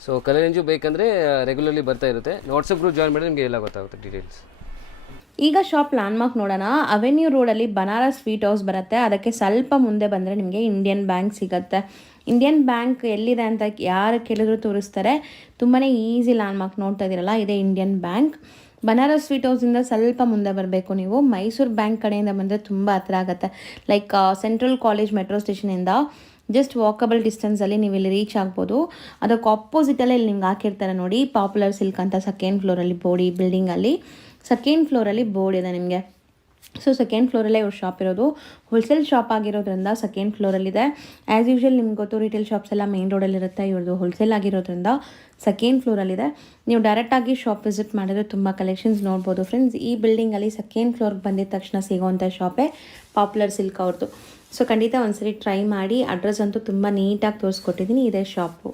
ಸೊ ಕಲರ್ ರೇಂಜು ಬೇಕಂದ್ರೆ ರೆಗ್ಯುಲರ್ಲಿ ಬರ್ತಾ ಇರುತ್ತೆ. ವಾಟ್ಸಪ್ ಗ್ರೂಪ್ ಜಾಯ್ನ್ ಮಾಡಿದ್ರೆ ನಿಮಗೆ ಎಲ್ಲ ಗೊತ್ತಾಗುತ್ತೆ ಡೀಟೇಲ್ಸ್. ಈಗ ಶಾಪ್ ಲ್ಯಾಂಡ್ಮಾರ್ಕ್ ನೋಡೋಣ. ಅವೆನ್ಯೂ ರೋಡಲ್ಲಿ ಬನಾರಸ್ ಸ್ವೀಟ್ ಹೌಸ್ ಬರುತ್ತೆ, ಅದಕ್ಕೆ ಸ್ವಲ್ಪ ಮುಂದೆ ಬಂದರೆ ನಿಮಗೆ ಇಂಡಿಯನ್ ಬ್ಯಾಂಕ್ ಸಿಗುತ್ತೆ. ಇಂಡಿಯನ್ ಬ್ಯಾಂಕ್ ಎಲ್ಲಿದೆ ಅಂತ ಯಾರು ಕೇಳಿದ್ರು ತೋರಿಸ್ತಾರೆ. ತುಂಬಾ ಈಸಿ ಲ್ಯಾಂಡ್ಮಾರ್ಕ್ ನೋಡ್ತಾ ಇದ್ದೀರಲ್ಲ, ಇದೇ ಇಂಡಿಯನ್ ಬ್ಯಾಂಕ್. ಬನಾರಸ್ ಸ್ವೀಟ್ ಹೌಸಿಂದ ಸ್ವಲ್ಪ ಮುಂದೆ ಬರಬೇಕು ನೀವು. ಮೈಸೂರು ಬ್ಯಾಂಕ್ ಕಡೆಯಿಂದ ಬಂದರೆ ತುಂಬ ಹತ್ರ ಆಗುತ್ತೆ. ಲೈಕ್ ಸೆಂಟ್ರಲ್ ಕಾಲೇಜ್ ಮೆಟ್ರೋ ಸ್ಟೇಷನಿಂದ ಜಸ್ಟ್ ವಾಕಬಲ್ ಡಿಸ್ಟೆನ್ಸಲ್ಲಿ ನೀವು ಇಲ್ಲಿ ರೀಚ್ ಆಗ್ಬೋದು. ಅದಕ್ಕೆ ಆಪೋಸಿಟಲ್ಲೇ ಇಲ್ಲಿ ನಿಮ್ಗೆ ಹಾಕಿರ್ತಾರೆ ನೋಡಿ, ಪಾಪ್ಯುಲರ್ ಸಿಲ್ಕ್ ಅಂತ ಸೆಕೆಂಡ್ ಫ್ಲೋರಲ್ಲಿ ಬೋರ್ಡ್. ಈ ಬಿಲ್ಡಿಂಗಲ್ಲಿ ಸೆಕೆಂಡ್ ಫ್ಲೋರಲ್ಲಿ ಬೋರ್ಡ್ ಇದೆ ನಿಮಗೆ. ಸೊ ಸೆಕೆಂಡ್ ಫ್ಲೋರಲ್ಲೇ ಇವ್ರ ಶಾಪ್ ಇರೋದು. ಹೋಲ್ಸೇಲ್ ಶಾಪ್ ಆಗಿರೋದ್ರಿಂದ ಸೆಕೆಂಡ್ ಫ್ಲೋರಲ್ಲಿದೆ. ಆ್ಯಸ್ ಯೂಶ್ವಲ್ ನಿಮ್ಗೆ ಗೊತ್ತು, ರಿಟೇಲ್ ಶಾಪ್ಸ್ ಎಲ್ಲ ಮೇನ್ ರೋಡಲ್ಲಿರುತ್ತೆ. ಇವ್ರದ್ದು ಹೋಲ್ಸೇಲ್ ಆಗಿರೋದ್ರಿಂದ ಸೆಕೆಂಡ್ ಫ್ಲೋರಲ್ಲಿದೆ. ನೀವು ಡೈರೆಕ್ಟಾಗಿ ಶಾಪ್ ವಿಸಿಟ್ ಮಾಡಿದ್ರೆ ತುಂಬ ಕಲೆಕ್ಷನ್ಸ್ ನೋಡ್ಬೋದು ಫ್ರೆಂಡ್ಸ್. ಈ ಬಿಲ್ಡಿಂಗಲ್ಲಿ ಸೆಕೆಂಡ್ ಫ್ಲೋರ್ಗೆ ಬಂದಿದ ತಕ್ಷಣ ಸಿಗೋವಂಥ ಶಾಪೇ ಪಾಪ್ಯುಲರ್ ಸಿಲ್ಕ್ ಅವ್ರದ್ದು. ಸೊ ಖಂಡಿತ ಒಂದ್ಸರಿ ಟ್ರೈ ಮಾಡಿ. ಅಡ್ರೆಸ್ ಅಂತೂ ತುಂಬ ನೀಟಾಗಿ ತೋರಿಸ್ಕೊಟ್ಟಿದ್ದೀನಿ. ಇದೇ ಶಾಪು.